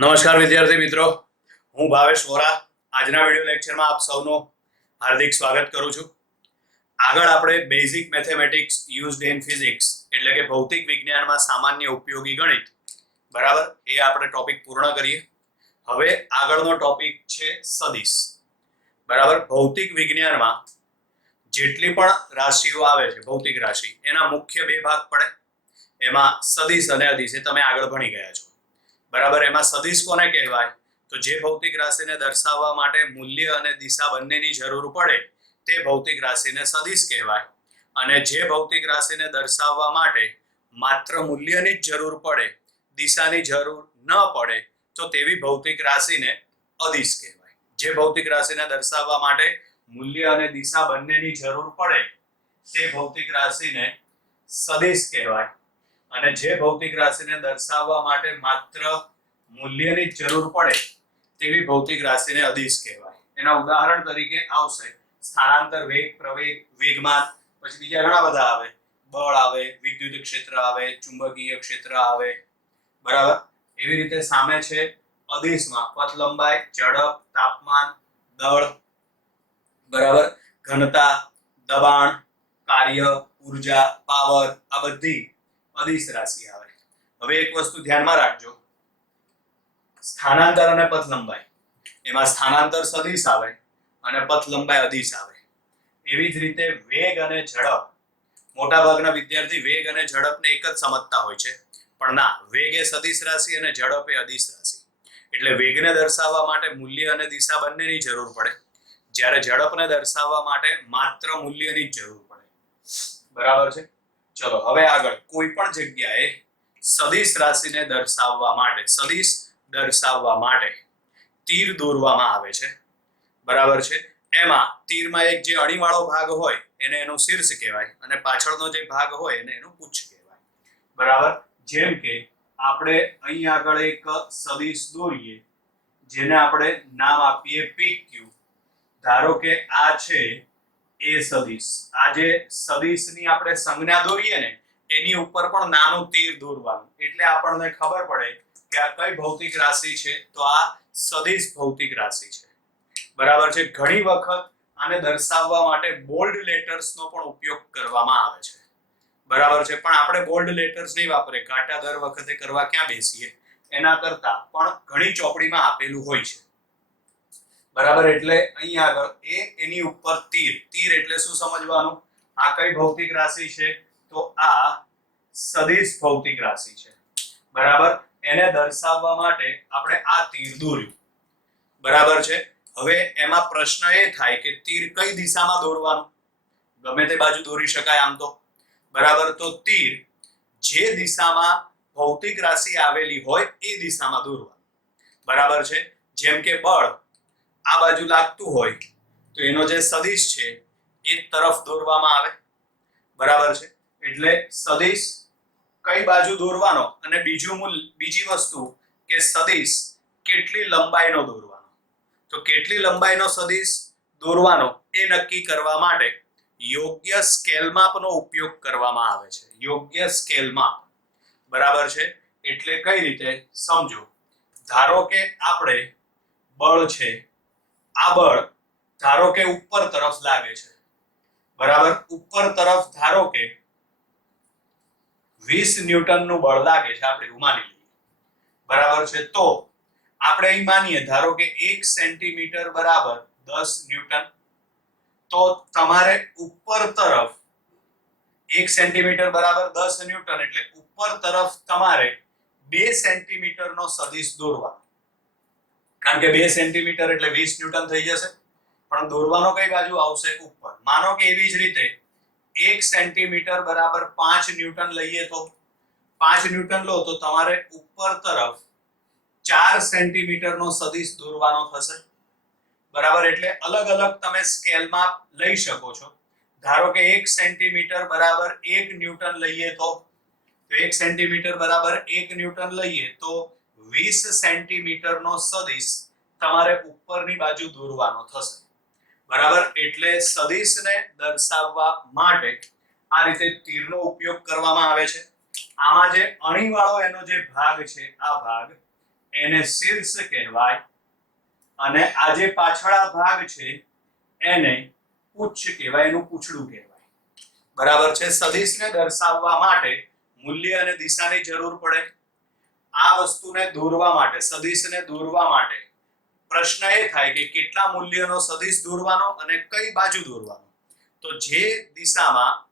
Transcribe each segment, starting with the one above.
નમસ્કાર વિદ્યાર્થી મિત્રો, હું ભાવેશ વોરા આજના વિડિયો લેક્ચરમાં આપ સૌનું હાર્દિક સ્વાગત કરું છું। આગળ આપણે basic mathematics used in physics એટલે કે ભૌતિક વિજ્ઞાનમાં સામાન્ય ઉપયોગી ગણિત બરાબર એ આપણે ટોપિક પૂર્ણ કરીએ। હવે આગળનો ટોપિક છે સદિશ બરાબર। ભૌતિક વિજ્ઞાનમાં જેટલી પણ રાશિઓ આવે છે ભૌતિક રાશિ એના મુખ્ય બે ભાગ પડે, એમાં સદિશ અને અદિશ એ તમે આગળ ભણી ગયા છો બરાબર। એમાં સદિશ કોને કહેવાય તો જે ભૌતિક રાશિને દર્શાવવા માટે મૂલ્ય અને દિશા બંનેની જરૂર પડે તે ભૌતિક રાશિને સદિશ કહેવાય, અને જે ભૌતિક રાશિને દર્શાવવા માટે માત્ર મૂલ્યની જ જરૂર પડે દિશાની જરૂર ન પડે તો તેવી ભૌતિક રાશિને અદિશ કહેવાય। જે ભૌતિક રાશિને દર્શાવવા માટે મૂલ્ય અને દિશા બંનેની જરૂર પડે તે ભૌતિક રાશિને સદિશ કહેવાય, અને જે ભૌતિક રાશિને દર્શાવવા માટે માત્ર મૂલ્યની જ જરૂર પડે તેવી ભૌતિક રાશિને અદિશ કહેવાય। એના ઉદાહરણ તરીકે આવશે સ્થાનાંતર, વેગ, પ્રવેગ, વેગમાન, પછી બીજા ઘણા બધા આવે, બળ આવે, વિદ્યુત ક્ષેત્ર આવે, ચુંબકીય ક્ષેત્ર આવે બરાબર। એવી રીતે સામે છે અદિશમાં પથ લંબાઈ, ઝડપ, તાપમાન, દળ બરાબર, ઘનતા, દબાણ, કાર્ય, ઊર્જા, પાવર, આ બધી અદિશ રાશિ આવે। હવે એક વસ્તુ ધ્યાનમાં રાખજો, સ્થાનાંતર અને પથ લંબાઈ એમાં સ્થાનાંતર સદિશ આવે અને પથ લંબાઈ અદિશ આવે। એવી જ રીતે વેગ અને ઝડપ, મોટા ભાગના વિદ્યાર્થી વેગ અને ઝડપને એક જ સમજતા હોય છે, પણ ના, વેગ એ સદિશ રાશિ અને ઝડપ એ અદિશ રાશિ। એટલે વેગને દર્શાવવા માટે મૂલ્ય અને દિશા બંનેની જરૂર પડે, જ્યારે ઝડપને દર્શાવવા માટે માત્ર મૂલ્યની જ જરૂર પડે બરાબર છે। ચલો હવે આગળ, કોઈ પણ જગ્યાએ સદિશ રાશિને દર્શાવવા માટે તીર દોરવામાં આવે છે બરાબર છે। એમાં તીરમાં એક જે અણીવાળો ભાગ હોય એને એનું શીર્ષ કહેવાય, અને પાછળનો જે ભાગ હોય એને એનું પુચ્છ કહેવાય બરાબર। જેમ કે આપણે અહીં આગળ એક સદિશ દોરીએ જેને આપણે નામ આપીએ PQ। ધારો કે આ છે એ સદિશ, આ જે સદિશની આપણે સંજ્ઞા દોરીએ ને એની ઉપર પણ નાનું તીર દોરવાનું, એટલે આપણને ખબર પડે કે આ કઈ ભૌતિક રાશિ છે, તો આ સદિશ ભૌતિક રાશિ છે બરાબર છે। ઘણી વખત આને દર્શાવવા માટે બોલ્ડ લેટર્સનો પણ ઉપયોગ કરવામાં આવે છે બરાબર છે, પણ આપણે બોલ્ડ લેટર્સ નહીં વાપરે, કાંટા દર વખતે કરવા ક્યાં બેસીએ, એના કરતા પણ ઘણી ચોપડીમાં આપેલું હોય છે બરાબર। એટલે અહીં આગળ એની ઉપર તીર, તીર એટલે શું સમજવાનું, આ કઈ ભૌતિક રાશિ છે તો આ સદિશ ભૌતિક રાશિ છે બરાબર। એને દર્શાવવા માટે આપણે આ તીર દોર્યું બરાબર છે। હવે એમાં પ્રશ્ન એ થાય કે તીર કઈ દિશામાં દોરવાનું, ગમે તે બાજુ દોરી શકાય આમ તો બરાબર। તો તીર જે દિશામાં ભૌતિક રાશિ આવેલી હોય એ દિશામાં દોરવાનું બરાબર છે। જેમ કે બળ આ બાજુ લાગતું હોય તો એનો જે સદિશ છે એ તરફ દોરવામાં આવે બરાબર છે। એટલે સદિશ કઈ બાજુ દોરવાનો, અને બીજી વસ્તુ કે સદિશ કેટલી લંબાઈનો દોરવાનો, તો કેટલી લંબાઈનો સદિશ દોરવાનો એ નક્કી કરવા માટે યોગ્ય સ્કેલ માપનો ઉપયોગ કરવામાં આવે છે, યોગ્ય સ્કેલ માપ બરાબર છે। એટલે કઈ રીતે સમજો, ધારો કે આપણે બળ છે, આ બળ ધારો કે ઉપર તરફ લાગે છે બરાબર, ઉપર તરફ ધારો કે 20 ન્યૂટનનું બળ લાગે છે, આપણે માની લઈએ બરાબર છે। તો આપણે અહીં માનીએ ધારો કે 1 સેન્ટીમીટર બરાબર 10 ન્યૂટન, તો તમારે ઉપર તરફ 1 સેન્ટીમીટર બરાબર 10 ન્યૂટન એટલે ઉપર તરફ તમારે 2 સેન્ટીમીટરનો સદિશ દોરવાનો, કારણ કે 2 સેન્ટીમીટર એટલે 20 ન્યૂટન થઈ જશે, પણ દોરવાનો કઈ બાજુ આવશે, ઉપર। માનો કે એવી જ રીતે 1 સેન્ટીમીટર બરાબર 5 ન્યૂટન લઈએ તો 5 ન્યૂટન લો તો તમારે ઉપર તરફ 4 સેન્ટીમીટરનો સદિશ દોરવાનો થશે બરાબર। એટલે અલગ અલગ તમે સ્કેલમાં લઈ શકો છો। ધારો કે 1 સેન્ટીમીટર બરાબર 1 ન્યૂટન લઈએ તો 1 સેન્ટીમીટર બરાબર 1 ન્યૂટન લઈએ તો 20 સેન્ટીમીટરનો સદિશ તમારે ઉપરની બાજુ દોરવાનો થશે બરાબર। એટલે સદિશને દર્શાવવા માટે આ રીતે તીરનો ઉપયોગ કરવામાં આવે છે। આમાં જે અણીવાળો એનો જે ભાગ છે, આ ભાગ એને શીર્ષ કહેવાય અને આ જે પાછળા ભાગ છે એને પુચ્છ કહેવાય, એનું પૂંછડું કહેવાય. બરાબર છે. સદિશને દર્શાવવા માટે મૂલ્ય અને દિશાની જરૂર પડે. આ વસ્તુને દોરવા માટે, સદિશને દોરવા માટે પ્રશ્ન એ થાય કે કેટલા મૂલ્યનો સદિશ દોરવાનો અને કઈ બાજુ દોરવાનો. તો જે દિશામાં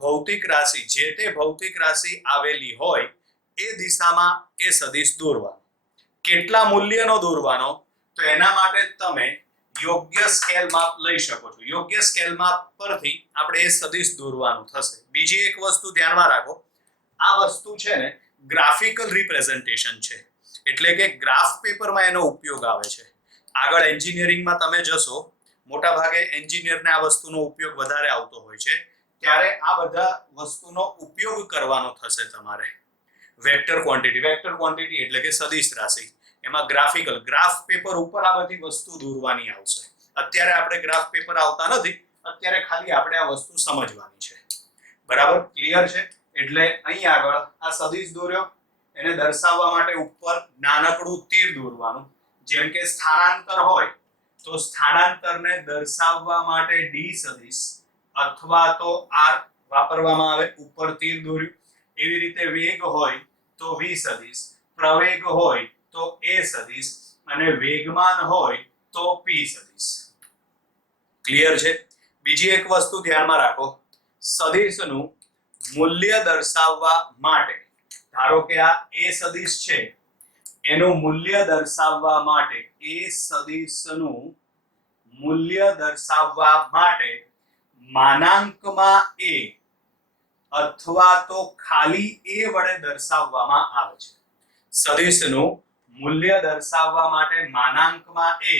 ભૌતિક રાશિ, જે તે ભૌતિક રાશિ આવેલી હોય એ દિશામાં એ સદિશ દોરવાનો. કેટલા મૂલ્યનો દોરવાનો, તો એના માટે તમે યોગ્ય સ્કેલ માપ લઈ શકો છો. યોગ્ય સ્કેલ માપ પરથી આપણે એ સદિશ દોરવાનું થશે. બીજી એક વસ્તુ ધ્યાનમાં રાખો, આ વસ્તુ છે ને ગ્રાફિકલ રિપ્રેઝન્ટેશન છે, એટલે કે ગ્રાફ પેપરમાં એનો ઉપયોગ આવે છે. આગળ એન્જિનિયરિંગમાં તમે જશો, મોટા ભાગે એન્જિનિયરને આ વસ્તુનો ઉપયોગ વધારે આવતો હોય છે, ત્યારે આ બધા વસ્તુનો ઉપયોગ કરવાનો થશે તમારે. વેક્ટર ક્વોન્ટિટી એટલે કે સદિશ રાશિ, એમાં ગ્રાફિકલ, ગ્રાફ પેપર ઉપર આ બધી વસ્તુ દોરવાની આવશે. અત્યારે આપણે ગ્રાફ પેપર આવતા નથી, અત્યારે ખાલી આપણે આ વસ્તુ સમજવાની છે. બરાબર, ક્લિયર છે? એટલે અહીં આગળ આ સદિશ દોર્યો, એને દર્શાવવા માટે ઉપર નાનકડું તીર દોરવાનું. જેમ કે સ્થાનાંતર હોય તો સ્થાનાંતરને દર્શાવવા માટે ડી સદિશ અથવા તો આર વાપરવામાં આવે, ઉપર તીર દોર્યું. એવી રીતે વેગ હોય તો વી સદિશ, પ્રવેગ હોય તો એ સદિશ અને વેગમાન હોય તો પી સદિશ. ક્લિયર છે? બીજી એક વસ્તુ ધ્યાનમાં રાખો, સદિશનું મૂલ્ય દર્શાવવા માટે, ધારો કે આ એ સદિશ છે, એનું મૂલ્ય દર્શાવવા માટે, એ સદિશનું મૂલ્ય દર્શાવવા માટે માનાંકમાં એ અથવા તો ખાલી એ વડે દર્શાવવામાં આવે છે. સદિશનું મૂલ્ય દર્શાવવા માટે માનાંકમાં એ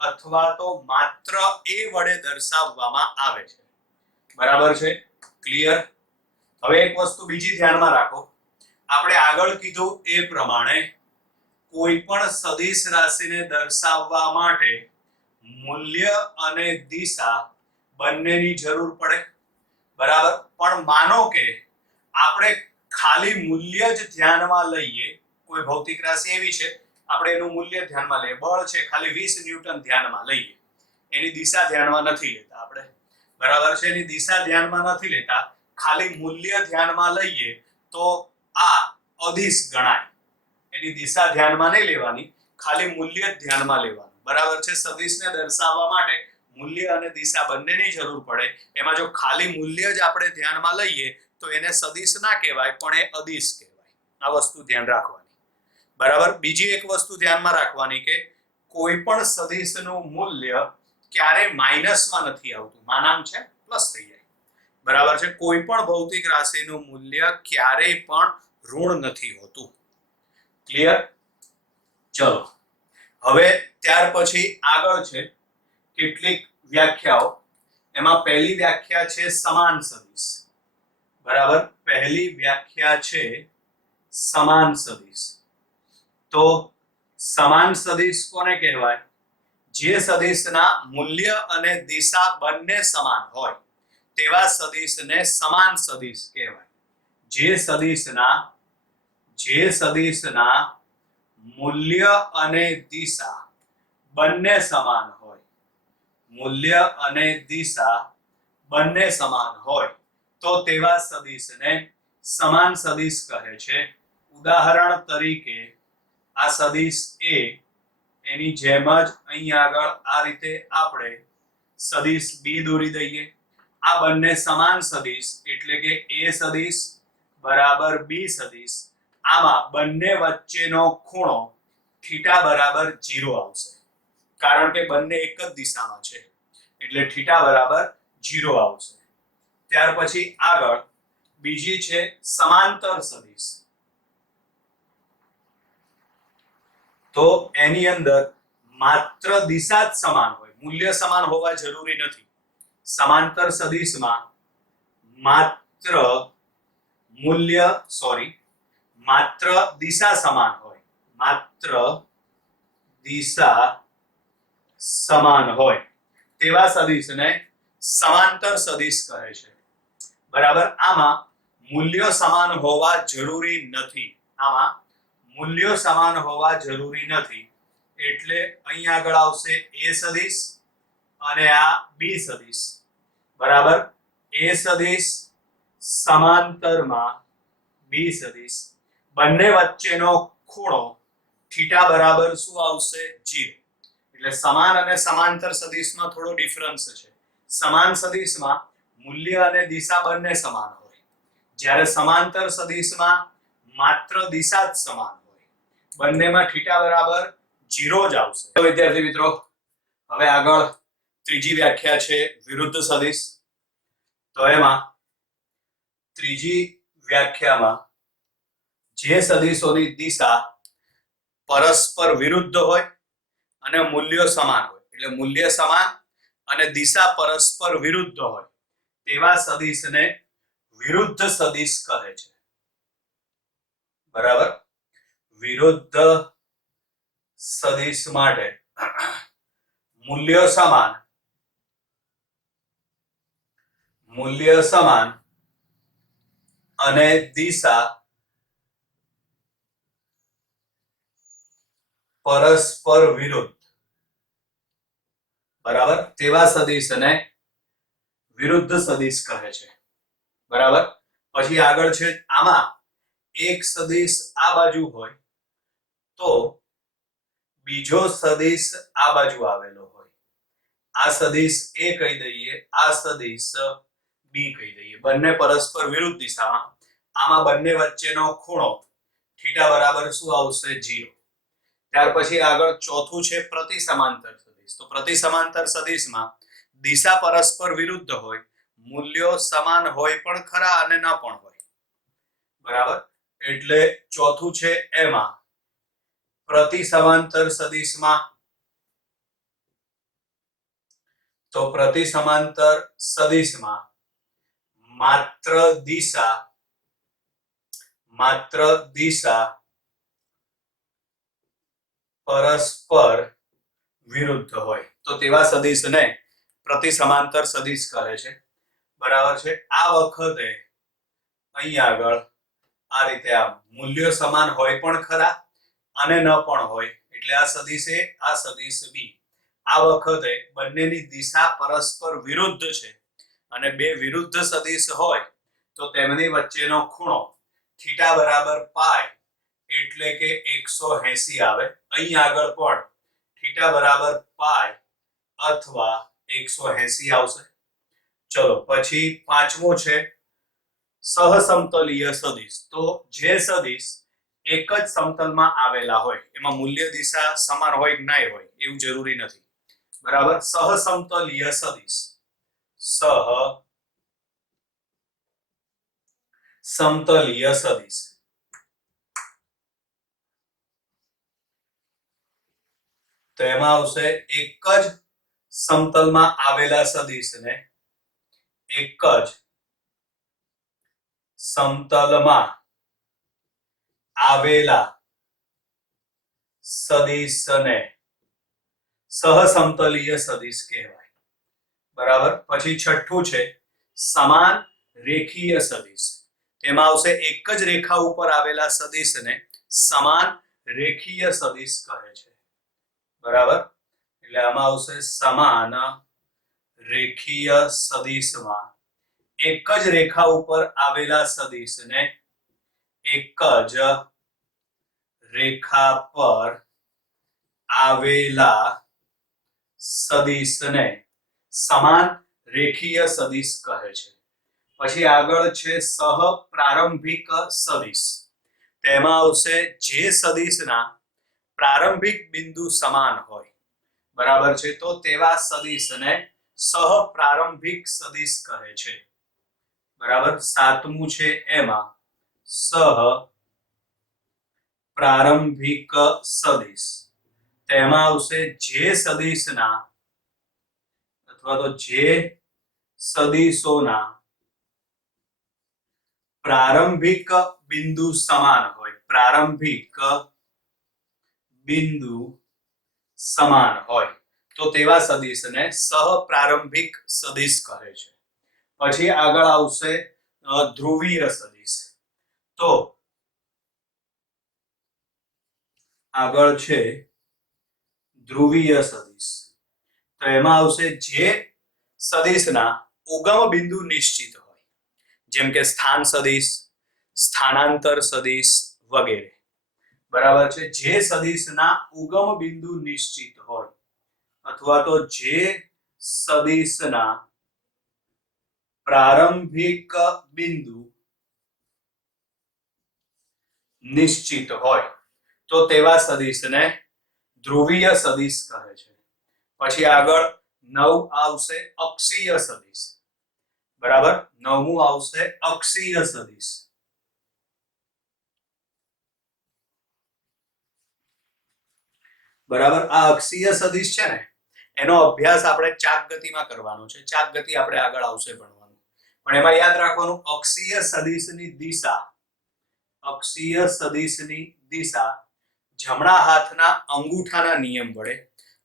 અથવા તો માત્ર એ વડે દર્શાવવામાં આવે છે. બરાબર છે? ક્લિયર? હવે એક વસ્તુ બીજી ધ્યાનમાં રાખો, આપણે આગળ કીધું એ પ્રમાણે કોઈ પણ સદિશ રાશિને દર્શાવવા માટે મૂલ્ય અને દિશા બંનેની જરૂર પડે. બરાબર, પણ માનો કે આપણે ખાલી મૂલ્ય જ ધ્યાનમાં લઈએ, કોઈ ભૌતિક રાશિ એવી છે, આપણે એનું મૂલ્ય ધ્યાનમાં લઈએ, બળ છે ખાલી 20 ન્યૂટન ધ્યાનમાં લઈએ, એની દિશા ધ્યાનમાં નથી લેતા આપણે. બરાબર છે? એની દિશા ધ્યાનમાં નથી લેતા, ખાલી મૂલ્ય ધ્યાનમાં લઈએ તો આ અદિશ ગણાય. એની દિશા ધ્યાનમાં નહીં લેવાની, ખાલી મૂલ્ય જ ધ્યાનમાં લેવાનું. બરાબર છે? સદિશને દર્શાવવા માટે મૂલ્ય અને દિશા બંનેની જરૂર પડે. એમાં જો ખાલી મૂલ્ય જ આપણે ધ્યાનમાં લઈએ તો એને સદિશ ના કહેવાય, પણ એ અદિશ કહેવાય. આ વસ્તુ ધ્યાન રાખવાની. બરાબર? બીજી એક વસ્તુ ધ્યાનમાં રાખવાની કે કોઈ પણ સદિશનું મૂલ્ય ક્યારે માઇનસમાં નથી આવતું, માનાંક છે પ્લસ થઈ જાય. બરાબર છે? કોઈ પણ ભૌતિક રાશિનું મૂલ્ય ક્યારેય પણ ઋણ નથી હોતું. ક્લિયર? ચલો, હવે ત્યાર પછી આગળ છે કેટલીક વ્યાખ્યાઓ. એમાં પહેલી વ્યાખ્યા છે સમાન સદિશ. બરાબર? પહેલી વ્યાખ્યા છે સમાન સદિશ. તો સમાન સદિશ કોને કહેવાય? જે સદિશના મૂલ્ય અને દિશા બંને સમાન હોય તેવા સદિશને સમાન સદિશ કહેવાય. જે સદિશના મૂલ્ય અને દિશા બંને સમાન હોય, મૂલ્ય અને દિશા બંને સમાન હોય તો તેવા સદિશને સમાન સદિશ કહે છે. ઉદાહરણ તરીકે આ સદિશ એ, એની જેમ જ અહીં આગળ આ રીતે આપણે સદિશ બી દોરી દઈએ. આ બંને સમાન સદિશ એટલે કે એ સદિશ બરાબર બી સદિશ, આમાં બંને વચ્ચેનો ખૂણો થીટા બરાબર 0 આવશે, કારણ કે બંને એક જ દિશામાં છે એટલે થીટા બરાબર 0 આવશે. ત્યાર પછી આગળ બીજી છે સમાંતર સદિશ. તો એની અંદર માત્ર દિશા જ સમાન હોય, મૂલ્ય સમાન હોવા જરૂરી નથી. સમાંતર સદિશમાં માત્ર દિશા સમાન હોય, માત્ર દિશા સમાન હોય તેવા સદિશને સમાંતર સદિશ કહે છે. બરાબર? આમાં મૂલ્ય સમાન હોવા જરૂરી નથી. આમાં મૂલ્યો સમાન હોવા જરૂરી નથી, એટલે અહીં આગળ આવશે a સદિશ અને આ b સદિશ. બરાબર, a સદિશ સમાંતરમાં b સદિશ, બંને વચ્ચેનો ખૂણો થીટા બરાબર શું આવશે? 0. એટલે સમાન અને સમાંતર સદિશમાં થોડો ડિફરન્સ છે. સમાન સદિશમાં મૂલ્ય અને દિશા બંને સમાન હોય, જ્યારે સમાંતર સદિશમાં માત્ર દિશા જ સમાન હોય. બંનેમાં થીટા બરાબર 0 જ આવશે. તો વિદ્યાર્થી મિત્રો, હવે આગળ ત્રીજી વ્યાખ્યા છે વિરુદ્ધ સદિશ. તો એમાં ત્રીજી વ્યાખ્યામાં જે સદિશોની દિશા પરસ્પર વિરુદ્ધ હોય અને મૂલ્યો સમાન હોય, એટલે મૂલ્ય સમાન અને દિશા પરસ્પર વિરુદ્ધ હોય તેવા સદિશને વિરુદ્ધ સદિશ કહે છે. બરાબર, વિરુદ્ધ સદિશ માટે મૂલ્ય સમાન અને દિશા પરસ્પર વિરુદ્ધ, બરાબર, તેવા સદિશને વિરુદ્ધ સદિશ કહે છે. બરાબર, પછી આગળ છે આમાં એક સદિશ આ બાજુ હોય તો બીજો સદિશ આ બાજુ આવેલો હોય. આ સદિશ a કહી દઈએ, આ સદિશ b કહી દઈએ. બંને પરસ્પર વિરુદ્ધ દિશામાં. આમાં બંને વચ્ચેનો ખૂણો થીટા બરાબર શું આવશે? 0. ત્યાર પછી આગળ ચોથું છે પ્રતિ સમાંતર સદિશ. તો પ્રતિ સમાંતર સદિશમાં દિશા પરસ્પર વિરુદ્ધ હોય, મૂલ્યો સમાન હોય પણ ખરા અને ન પણ હોય. બરાબર, એટલે ચોથું છે એમાં પ્રતિ સમાંતર સદિશમાં, તો પ્રતિ સમાંતર સદિશમાં માત્ર દિશા પરસ્પર વિરુદ્ધ હોય તો તેવા સદિશને પ્રતિ સમાંતર સદિશ કહે છે. બરાબર છે. આ વખતે અહીં આગળ આ રીતે આ મૂલ્યો સમાન હોય પણ ખરા અને ન પણ હોય, એટલે આ સદિશ a, આ સદિશ b. આ વખતે બંનેની દિશા પરસ્પર વિરુદ્ધ છે અને બે વિરુદ્ધ સદિશ હોય તો તેમની વચ્ચેનો ખૂણો થીટા બરાબર પાઈ એટલે કે 180 આવે. અહીં આગળ પણ થીટા બરાબર પાઈ અથવા 180 આવશે. ચલો પછી પાંચમો છે સહસમતલીય સદિશ. તો જે સદિશ એક જ સમતલમાં આવેલા હોય, એમાં મૂલ્ય દિશા સમાન હોય કે ના હોય એવું જરૂરી નથી. બરાબર, સહસમતલીય સદિશ, સહસમતલીય સદિશ. તો એમાં આવશે એક જ સમતલમાં આવેલા સદિશને એક જ સમતલમાં આવેલા સદિશને સહસમતલીય સદિશ કહેવાય. બરાબર, પછી છઠ્ઠું છે સમાન રેખીય સદિશ. તેમાં આવશે એક જ રેખા ઉપર આવેલા સદિશને સમાન રેખીય સદિશ કહે છે. બરાબર, એટલે આમાં આવશે સમાન રેખીય સદિશમાં એક જ રેખા ઉપર આવેલા સદિશને એક જ રેખા પર આવેલા સદિશને સમાન રેખીય સદિશ કહે છે. પછી આગળ છે સહપ્રારંભિક સદિશ. તેમાં આવશે જે સદિશના પ્રારંભિક બિંદુ સમાન હોય, બરાબર છે, તો તેવા સદિશને સહપ્રારંભિક સદિશ કહે છે. બરાબર, સાતમું છે એમાં સહપ્રારંભિક સદિશ. તેમાં આવશે જે સદિશના અથવા તો જે સદિશોના પ્રારંભિક બિંદુ સમાન હોય, પ્રારંભિક બિંદુ સમાન હોય તો તેવા સદિશને સહપ્રારંભિક સદિશ કહે છે. પછી આગળ આવશે ધ્રુવીય સદિશ. તો આગળ છે ધ્રુવીય સદિશ. તો એમાં આવશે જે સદિશના ઉગમ બિંદુ નિશ્ચિત હોય, જેમ કે સ્થાન સદિશ, સ્થાનાંતર સદિશ વગેરે. બરાબર છે. જે સદિશના ઉગમ બિંદુ નિશ્ચિત હોય અથવા તો જે સદિશના પ્રારંભિક બિંદુ નિશ્ચિત હોય તો તેવા સદિશને ધ્રુવીય સદિશ કહે છે. પછી આગળ 9 આવશે અક્ષીય સદિશ. બરાબર, 9મું આવશે અક્ષીય સદિશ. બરાબર, આ અક્ષીય સદિશ છે ને એનો અભ્યાસ આપણે ચાક ગતિમાં કરવાનો છે. ચાક ગતિ આપણે આગળ આવશે ભણવાનું. પણ એમાં યાદ રાખવાનું, અક્ષીય સદિશની દિશા જમણા હાથના અંગૂઠાના નિયમ વડે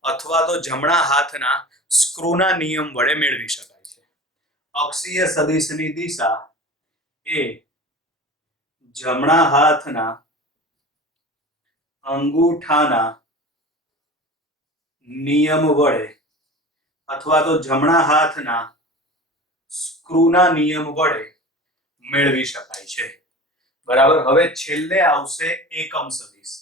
અથવા તો જમણા હાથના સ્ક્રૂના નિયમ વડે મેળવી શકાય છે. અક્ષીય સદિશની દિશા એ જમણા હાથના અંગૂઠાના નિયમ વડે અથવા તો જમણા હાથના સ્ક્રૂના નિયમ વડે મેળવી શકાય છે. બરાબર. હવે છેલ્લે આવશે એકમ સદિશ.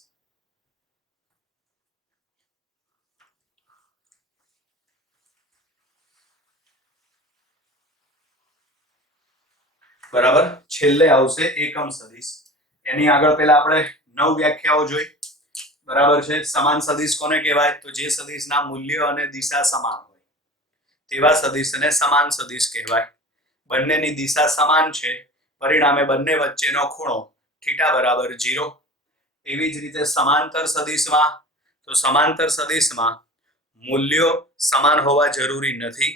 બરાબર, છેલ્લે આવશે એકમ સદિશ. એની આગળ પહેલા આપણે 9 વ્યાખ્યાઓ જોઈ. બરાબર છે. સમાન સદિશ કોને કહેવાય? તો જે સદિશના મૂલ્ય અને દિશા સમાન હોય તેવા સદિશને સમાન સદિશ કહેવાય. બંનેની દિશા સમાન છે, પરિણામે બંને વચ્ચેનો ખૂણો થીટા બરાબર 0. એવી જ રીતે સમાંતર સદિશમાં મૂલ્યો સમાન હોવા જરૂરી નથી,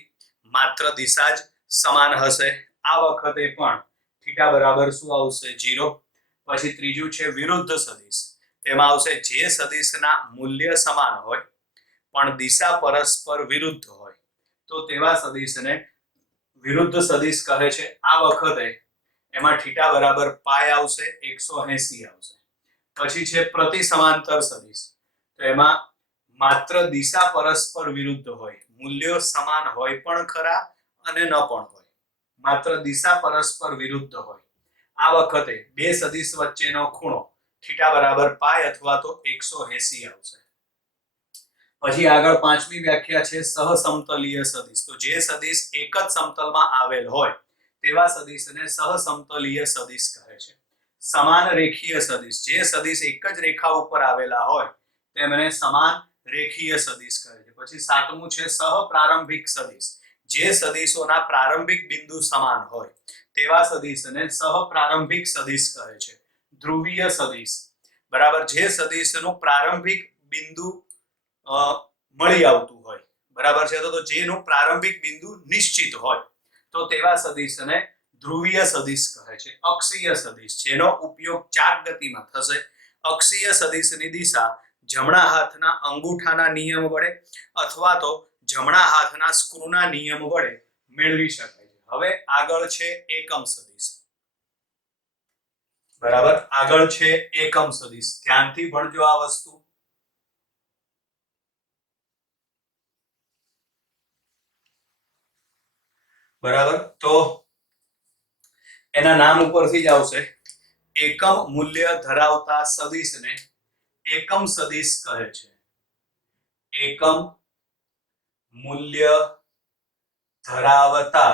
માત્ર દિશા જ સમાન હશે. આ વખતે પણ થીટા બરાબર શું આવશે? 0. પછી ત્રીજું છે વિરુદ્ધ સદિશ. તેમાં આવશે જે સદિશના મૂલ્ય સમાન હોય પણ દિશા પરસ્પર વિરુદ્ધ હોય તો તેવા સદિશને વિરુદ્ધ સદિશ કહે છે. આ વખતે એમાં થીટા બરાબર પાઈ આવશે, 180 આવશે. પછી છે પ્રતિ સમાંતર સદિશ. તો એમાં માત્ર દિશા પરસ્પર વિરુદ્ધ હોય, મૂલ્યો સમાન હોય પણ ખરા અને ન પણ હોય, માત્ર દિશા પરસ્પર વિરુદ્ધ હોય. આ વખતે બે સદિશ વચ્ચેનો ખૂણો થીટા બરાબર પાઈ અથવા તો 180 આવશે. પછી આગળ 5મી વ્યાખ્યા છે સહસમતલીય સદિશ. તો જે સદિશ એક જ સમતલમાં આવેલ હોય તેવા સદિશને સહસમતલીય સદિશ કહે છે. સમાન રેખીય સદિશ. જે સદિશ એક જ રેખા ઉપર આવેલા હોય તેમને સમાન રેખીય સદિશ કહે છે. પછી 7મું છે સહપ્રારંભિક સદિશ. જે સદિશોના પ્રારંભિક બિંદુ સમાન હોય તેવા સદિશને સહપ્રારંભિક સદિશ કહે છે. ધ્રુવીય સદિશ. બરાબર, જે સદિશનું પ્રારંભિક બિંદુ મળી આવતું હોય, બરાબર છે, તો જેનું પ્રારંભિક બિંદુ નિશ્ચિત હોય તો તેવા સદિશને ધ્રુવીય સદિશ કહે છે. અક્ષીય સદિશ, જેનો ઉપયોગ ચાક ગતિમાં થશે. અક્ષીય સદિશની દિશા જમણા હાથના અંગૂઠાના નિયમ વડે અથવા તો જમણા હાથના સ્ક્રૂના નિયમ વડે મેળવી શકાય છે. હવે આગળ છે એકમ સદિશ. બરાબર, આગળ છે એકમ સદિશ. ધ્યાનથી ભણજો આ વસ્તુ. બરાબર, તો એના નામ ઉપરથી જ આવશે. એકમ મૂલ્ય ધરાવતા સદિશને એકમ સદિશ કહે છે. એકમ મૂલ્ય ધરાવતા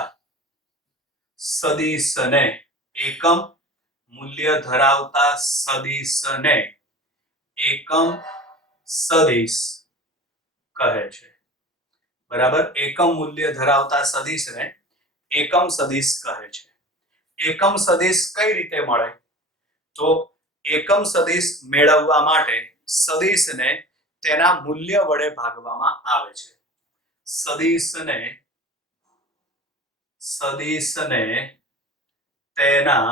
સદિશને એકમ મૂલ્ય ધરાવતા સદિશને એકમ સદિશ કહે છે. બરાબર, એકમ મૂલ્ય ધરાવતા સદિશને એકમ સદિશ કહે છે. એકમ સદિશ કઈ રીતે મળે? તો એકમ સદિશ મેળવવા માટે સદિશને તેના મૂલ્ય વડે ભાગવામાં આવે છે. સદિશને તેના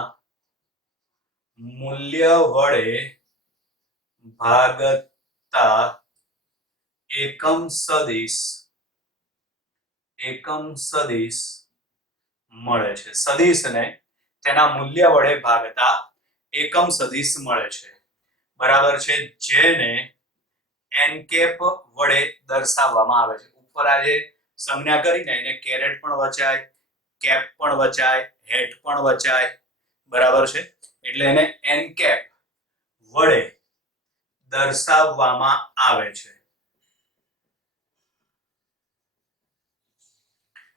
મૂલ્ય વડે ભાગતા એકમ સદિશ મળે છે. સદિશને તેના મૂલ્ય વડે ભાગતા એકમ સદિશ મળે છે. બરાબર છે, જેને એન કેપ વડે દર્શાવવામાં આવે છે. ઉપર આ જે સંજ્ઞા કરીને એને કેરેટ પણ વચાય, કેપ પણ વચાય, હેટ પણ વચાય, બરાબર છે. એટલે એને એન કેપ વડે દર્શાવવામાં આવે છે,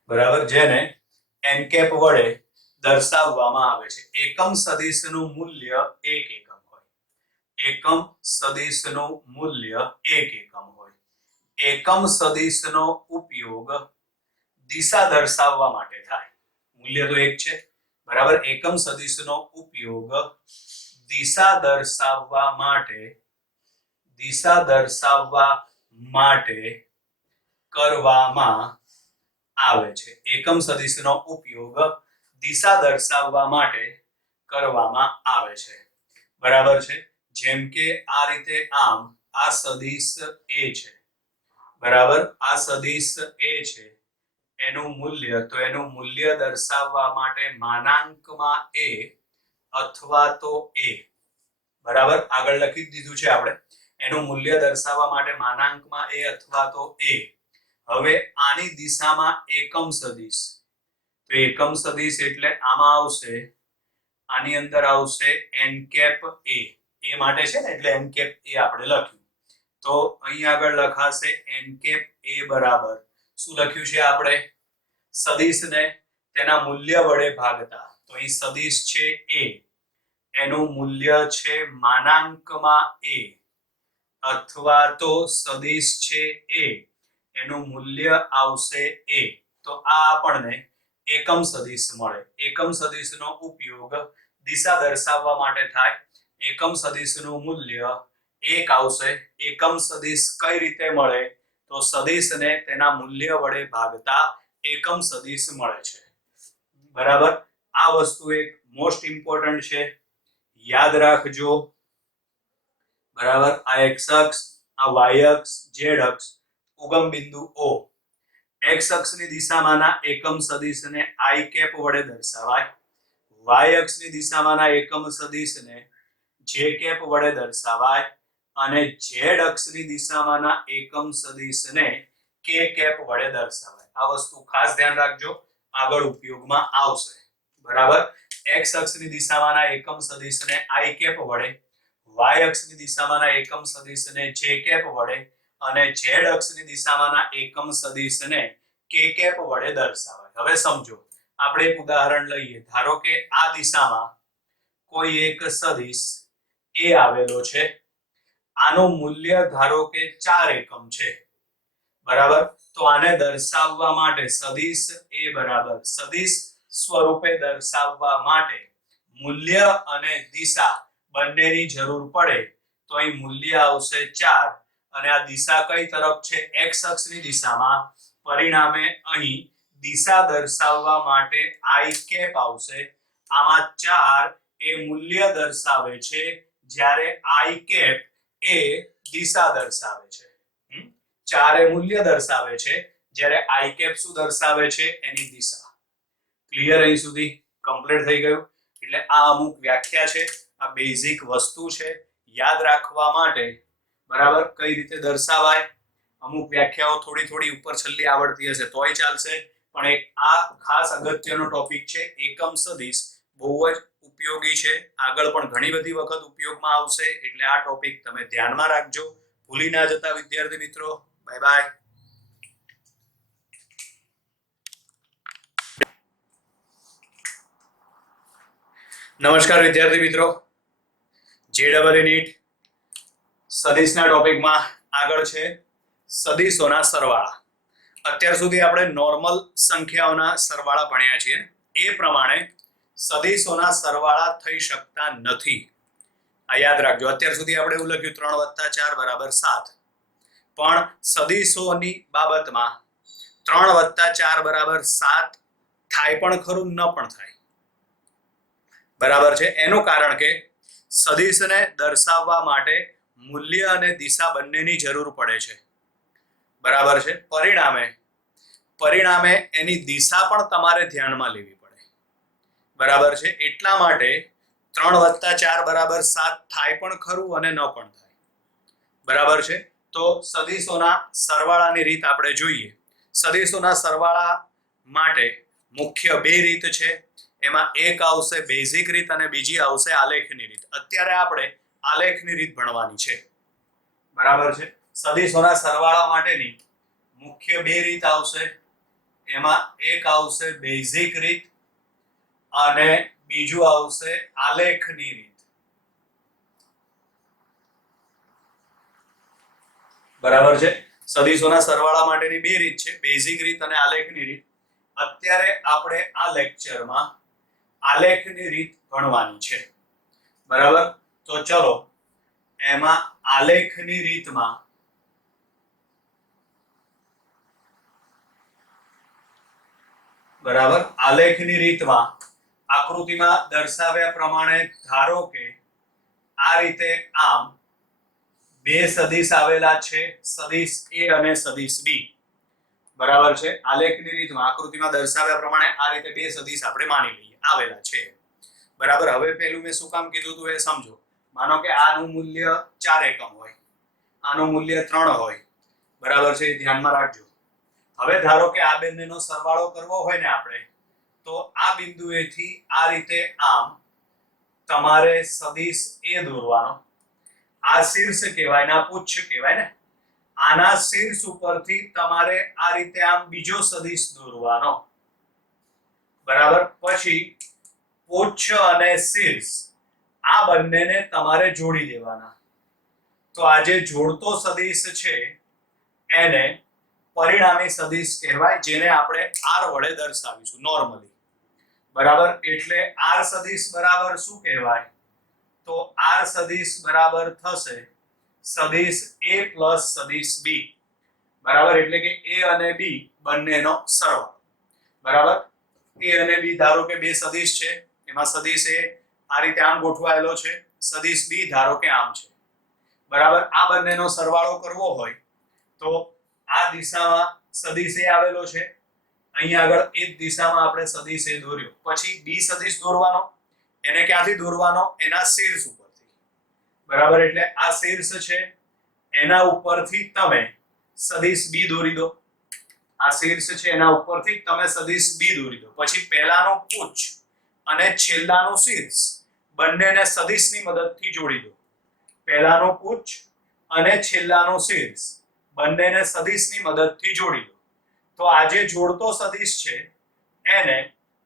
બરાબર, જેને એન કેપ વડે દર્શાવવામાં આવે છે. એકમ સદિશનું મૂલ્ય 1 એકમ હોય. એકમ સદિશનું મૂલ્ય 1 એકમ હોય. એકમ સદિશનો ઉપયોગ દિશા દર્શાવવા માટે થાય. મૂલ્ય તો 1 છે, બરાબર. એકમ સદિશનો ઉપયોગ દિશા દર્શાવવા માટે કરવામાં આવે છે. એકમ સદિશનો ઉપયોગ દિશા દર્શાવવા માટે કરવામાં આવે છે, બરાબર છે. જેમ કે આ રીતે આમ આ સદિશ a છે, બરાબર. આ સદિશ a છે, એનું મૂલ્ય દર્શાવવા માટે માનાંકમાં a અથવા તો a, બરાબર. આગળ લખી દીધું છે આપણે. એનું મૂલ્ય દર્શાવવા માટે માનાંકમાં a અથવા તો a. હવે આની દિશામાં એકમ સદિશ, તો એકમ સદિશ એટલે આમાં આવશે, આની અંદર આવશે n કેપ a. એ માટે છે ને, એટલે n કેપ a આપણે લખ્યું. તો અહીં આગળ લખાશે n કેપ a બરાબર શું લખ્યું છે આપણે? સદિશને તેના મૂલ્ય વડે ભાગતા. તો અહીં સદિશ છે a, એનું મૂલ્ય છે માનાંકમાં a, અથવા તો સદિશ છે a, એનું મૂલ્ય આવશે a. તો આ આપણને એકમ સદિશ મળે. એકમ સદિશનો ઉપયોગ દિશા દર્શાવવા માટે થાય. એકમ સદિશનું મૂલ્ય 1 આવશે. એકમ સદિશ કઈ રીતે મળે? તો સદિશને તેના મૂલ્ય વડે ભાગતા એકમ સદિશ મળે છે, બરાબર. આ વસ્તુ એક મોસ્ટ ઇમ્પોર્ટન્ટ છે, યાદ રાખજો, બરાબર. આ એક્સ અક્ષ, આ y અક્ષ, z અક્ષ, ઉગમ બિંદુ O. એક્સ અક્ષની દિશામાંના એકમ સદિશને i કેપ વડે દર્શાવાય. y અક્ષની દિશામાંના એકમ સદિશને j કેપ વડે દર્શાવાય અને z અક્ષની દિશામાંના એકમ સદિશને k કેપ વડે દર્શાવાય. આ વસ્તુ ખાસ ધ્યાન રાખજો, આગળ ઉપયોગમાં આવશે, બરાબર. x અક્ષની દિશામાંના એકમ સદિશને i કેપ વડે, y અક્ષની દિશામાંના એકમ સદિશને j કેપ વડે અને z અક્ષની દિશામાંના એકમ સદિશને k કેપ વડે દર્શાવાય. હવે સમજો, આપણે એક ઉદાહરણ લઈએ. ધારો કે આ દિશામાં કોઈ એક સદિશ a આવેલો છે, આનું મૂલ્ય ધારો કે 4 એકમ છે, બરાબર. તો આને દર્શાવવા માટે સદિશ a બરાબર સદિશ સ્વરૂપે દર્શાવવા માટે મૂલ્ય અને દિશા બંનેની જરૂર પડે. તો અહીં મૂલ્ય આવશે 4 અને આ દિશા કઈ તરફ છે? x અક્ષની દિશામાં. પરિણામે અહીં દિશા દર્શાવવા માટે i કેપ આવશે. આમાં 4 એ મૂલ્ય દર્શાવે છે, જ્યારે i કેપ એ દિશા દર્શાવે છે. 4 એ મૂલ્ય દર્શાવે છે, જ્યારે i કેપ શું દર્શાવે છે? એની દિશા. ક્લિયર? અહીં સુધી કમ્પ્લીટ થઈ ગયું. એટલે આ અમુક વ્યાખ્યા છે, આ બેઝિક વસ્તુ છે, યાદ રાખવા માટે, બરાબર. કઈ રીતે દર્શાવાય? અમુક વ્યાખ્યાઓ થોડી થોડી ઉપર છલ્લી આવડતી હશે તોય ચાલશે, પણ એક આ ખાસ અગત્યનો ટોપિક છે. એકમ સદિશ બહુ જ ઉપયોગી છે, આગળ પણ ઘણી બધી વખત ઉપયોગમાં આવશે, એટલે આ ટોપિક તમે ધ્યાનમાં રાખજો. ભૂલી ના જતા વિદ્યાર્થી મિત્રો. Bye bye. નમસ્કાર વિદ્યાર્થી મિત્રો, JEE નીટ સદિશના ટોપિકમાં આગળ છે સદિશોના સરવાળા. અત્યાર સુધી આપણે નોર્મલ સંખ્યાઓના સરવાળા ભણ્યા છીએ. એ પ્રમાણે સદિશોના સરવાળા થઈ શકતા નથી. આ યાદ રાખજો. અત્યાર સુધી આપણે એવું લખ્યું 3 + 4 = 7, પણ સદિશોની બાબતમાં 3 + 4 = 7 થાય પણ ખરું, ન પણ થાય, બરાબર છે. એનું કારણ કે સદિશને દર્શાવવા માટે મૂલ્ય અને દિશા બંનેની જરૂર પડે છે, બરાબર છે. પરિણામે એની દિશા પણ તમારે ધ્યાનમાં લેવી પડે, બરાબર છે. એટલા માટે 3 + 4 = 7 થાય પણ ખરું અને ન પણ થાય, બરાબર છે. તો સદિશોના સરવાળાની રીત આપણે જોઈએ. સદિશોના સરવાળા માટે મુખ્ય બે રીત છે. એમાં એક આવશે બેઝિક રીત અને બીજી આવશે આલેખની રીત. અત્યારે આપણે આલેખની રીત ભણવાની છે. બરાબર છે. સદિશોના સરવાળા માટેની મુખ્ય બે રીત આવશે. એમાં એક આવશે બેઝિક રીત અને બીજું આવશે આલેખની રીત. બરાબર છે. સદિશોના સરવાળા માટેની બે રીત છે, બેઝિક રીત અને આલેખની રીત. અત્યારે આપણે આ લેક્ચરમાં આલેખની રીત ભણવાની છે. બરાબર. તો ચલો એમાં આલેખની રીતમાં બરાબર આલેખની રીતમાં આકૃતિમાં દર્શાવ્યા પ્રમાણે ધારો કે આ રીતે આમ બે સદિશ આવેલા છે, સદિશ A અને સદિશ B. બરાબર છે. આલેખની રીતમાં આકૃતિમાં દર્શાવ્યા પ્રમાણે આ રીતે બે સદિશ આપણે માની લઈએ આવેલા છે. બરાબર. હવે પહેલું મેં શું કામ કીધું હતું એ સમજો. માનો કે આનું મૂલ્ય 4 એકમ હોય, આનું મૂલ્ય 3 હોય. બરાબર છે. ધ્યાનમાં રાખજો. હવે ધારો કે આ બંનેનો સરવાળો કરવો હોય ને આપણે, તો આ બિંદુએથી આ રીતે આમ તમારે સદિશ A દોરવાનો. આ શીર્ષ કહેવાય ને આ પુચ્છ કહેવાય ને. આના શીર્ષ ઉપરથી તમારે આ રીતે આમ બીજો સદિશ દોરવાનો. બરાબર. પછી પુચ્છ અને શીર્ષ આ બંનેને તમારે જોડી દેવાના. તો આ જે જોડતો સદિશ છે એને પરિણામી સદિશ કહેવાય, જેને આપણે r વડે દર્શાવીશું નોર્મલી. બરાબર. એટલે r સદિશ બરાબર શું કહેવાય? તો r સદિશ બરાબર થશે સદિશ A પ્લસ સદિશ B. બરાબર. એટલે કે A અને B બંનેનો સરવાળો. બરાબર. A અને B ધારો કે બે સદિશ છે, એમાં સદિશ A આ રીતે આમ ગોઠવાયેલો છે, સદિશ B ધારો કે આમ છે. બરાબર. આ બંનેનો સરવાળો કરવો હોય તો આ દિશામાં સદિશ A આવેલો છે, અહીંયા આગળ એ જ દિશામાં આપણે સદિશ A દોર્યો. પછી B સદિશ દોરવાનો. એને ક્યાંથી દોરવાનો? એના શીર્ષ ઉપરથી. બરાબર. એટલે આ શીર્ષ છે, એના ઉપરથી તમે સદિશ B દોરી દો. આ શીર્ષ છે, એના ઉપરથી તમે સદિશ B દોરી દો. પછી પહેલાનું પુચ્છ અને છેલ્લાનું શીર્ષ બંનેને સદિશની મદદથી જોડી દો. પહેલાનું પુચ્છ અને છેલ્લાનું શીર્ષ બંનેને સદિશની મદદથી જોડી દો. તો આ જે જોડતો સદિશ છે એને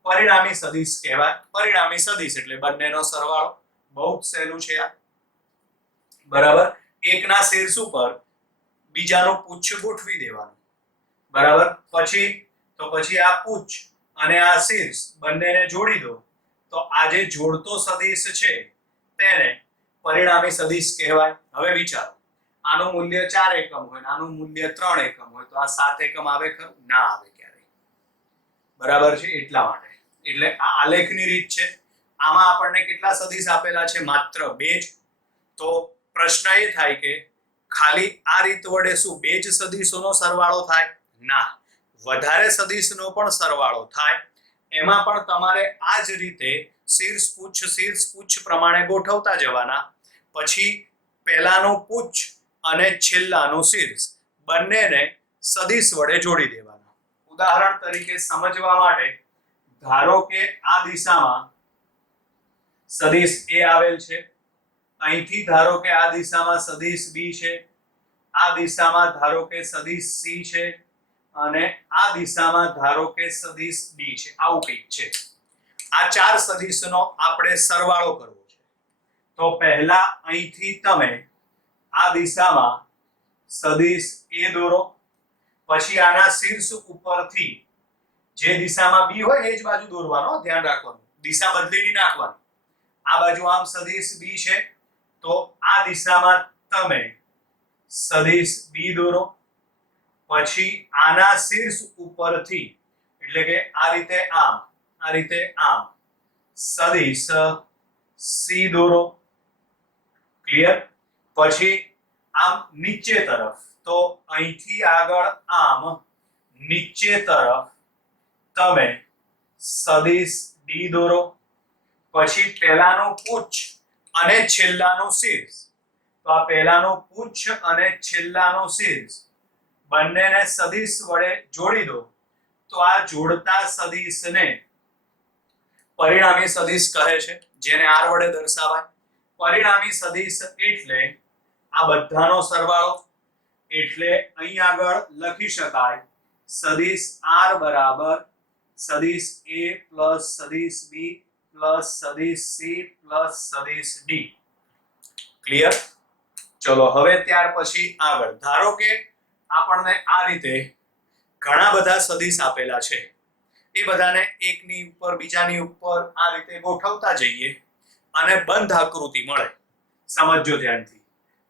પરિણામી સદિશ કહેવાય. પરિણામી સદિશ એટલે બંનેનો સરવાળો. બહુ જ સહેલું છે આ. બરાબર. એકના શીર્ષ ઉપર બીજાનું પુચ્છ ગોઠવી દેવાનું. બરાબર. પછી આ પુચ્છ અને આ શીર્ષ બંનેને જોડી દો. તો આ જે જોડતો સદિશ છે તેને પરિણામી સદિશ કહેવાય. હવે વિચારો, આનું મૂલ્ય 4 એકમ હોય, આનું મૂલ્ય 3 એકમ હોય, તો આ 7 એકમ આવે ખરું? ના આવે ક્યારેય. બરાબર છે. એટલા માટે એટલે આ આલેખની રીત છે. આમાં આપણને કેટલા સદિશ આપેલા છે? માત્ર 2 જ. તો પ્રશ્ન એ થાય કે ખાલી આ રીત વડે શું 2 જ સદિશોનો સરવાળો થાય? ના, વધારે સદિશનો પણ સરવાળો થાય. એમાં પણ તમારે આ જ રીતે શીર્ષ પુચ્છ પ્રમાણે ગોઠવતા જવાના. પછી પહેલાનું પુચ્છ અને છેલ્લાનું શીર્ષ બંનેને સદિશ વડે જોડી દેવાના. ઉદાહરણ તરીકે સમજવા માટે ધારો કે આ દિશામાં સદિશ A આવેલ છે, અહીંથી ધારો કે આ દિશામાં સદિશ B છે, આ દિશામાં ધારો કે સદિશ C છે અને આ દિશામાં ધારો કે સદિશ D છે. આવું કંઈક છે. આ 4 સદિશનો આપણે સરવાળો કરવો છે. તો પહેલા અહીંથી તમે આ દિશામાં સદિશ A દોરો. પછી આના શીર્ષ ઉપરથી જે દિશામાં B હોય એ જ બાજુ દોરવાનો. ધ્યાન રાખવાનું, દિશા બદલી નહીં નાખવાની. આ બાજુ આમ સદિશ B છે, તો આ દિશામાં તમે સદિશ B દોરો. પછી આના શીર્ષ ઉપરથી એટલે કે આ રીતે આમ સદિશ C દોરો. ક્લિયર? પછી આમ નીચે તરફ, તો અહીંથી આગળ આમ નીચે તરફ તમે સદિશ D દોરો. પછી પહેલાનું પુચ્છ અને છેલ્લાનું શીર્ષ તો આ પહેલાનો પુચ્છ અને છેલ્લાનો શીર્ષ બંનેને સદિશ વડે જોડી દો તો આ જોડતા સદિશને પરિણામી સદિશ કહે છે, જેને r વડે દર્શાવાય. પરિણામી સદિશ એટલે આ બધાનો સરવાળો. એટલે અહીં આગળ લખી શકાય સદિશ r બરાબર સદિશ a પ્લસ સદિશ b પ્લસ સદિશ c પ્લસ સદિશ d. ક્લિયર? ચલો હવે ત્યાર પછી આગળ ધારો કે આપણને આ રીતે ઘણા બધા સદિશ આપેલા છે, એ બધાને એકની ઉપર બીજાની ઉપર આ રીતે ગોઠવતા જઈએ અને બંધ આકૃતિ મળે. સમજજો ધ્યાનથી.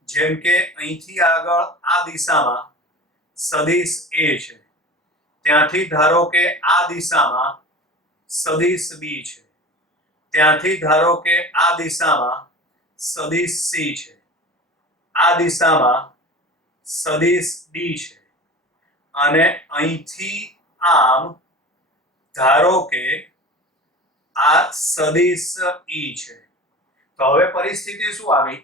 જેમ કે અહીંથી આગળ આ દિશામાં સદિશ a છે, ત્યાંથી ધારો કે આ દિશામાં સદિશ b છે, ત્યાંથી ધારો કે આ દિશામાં સદિશ c છે, આ દિશામાં સદિશ d છે, અને અહીંથી આમ ધારો કે આ સદિશ e છે. તો હવે પરિસ્થિતિ શું આવી?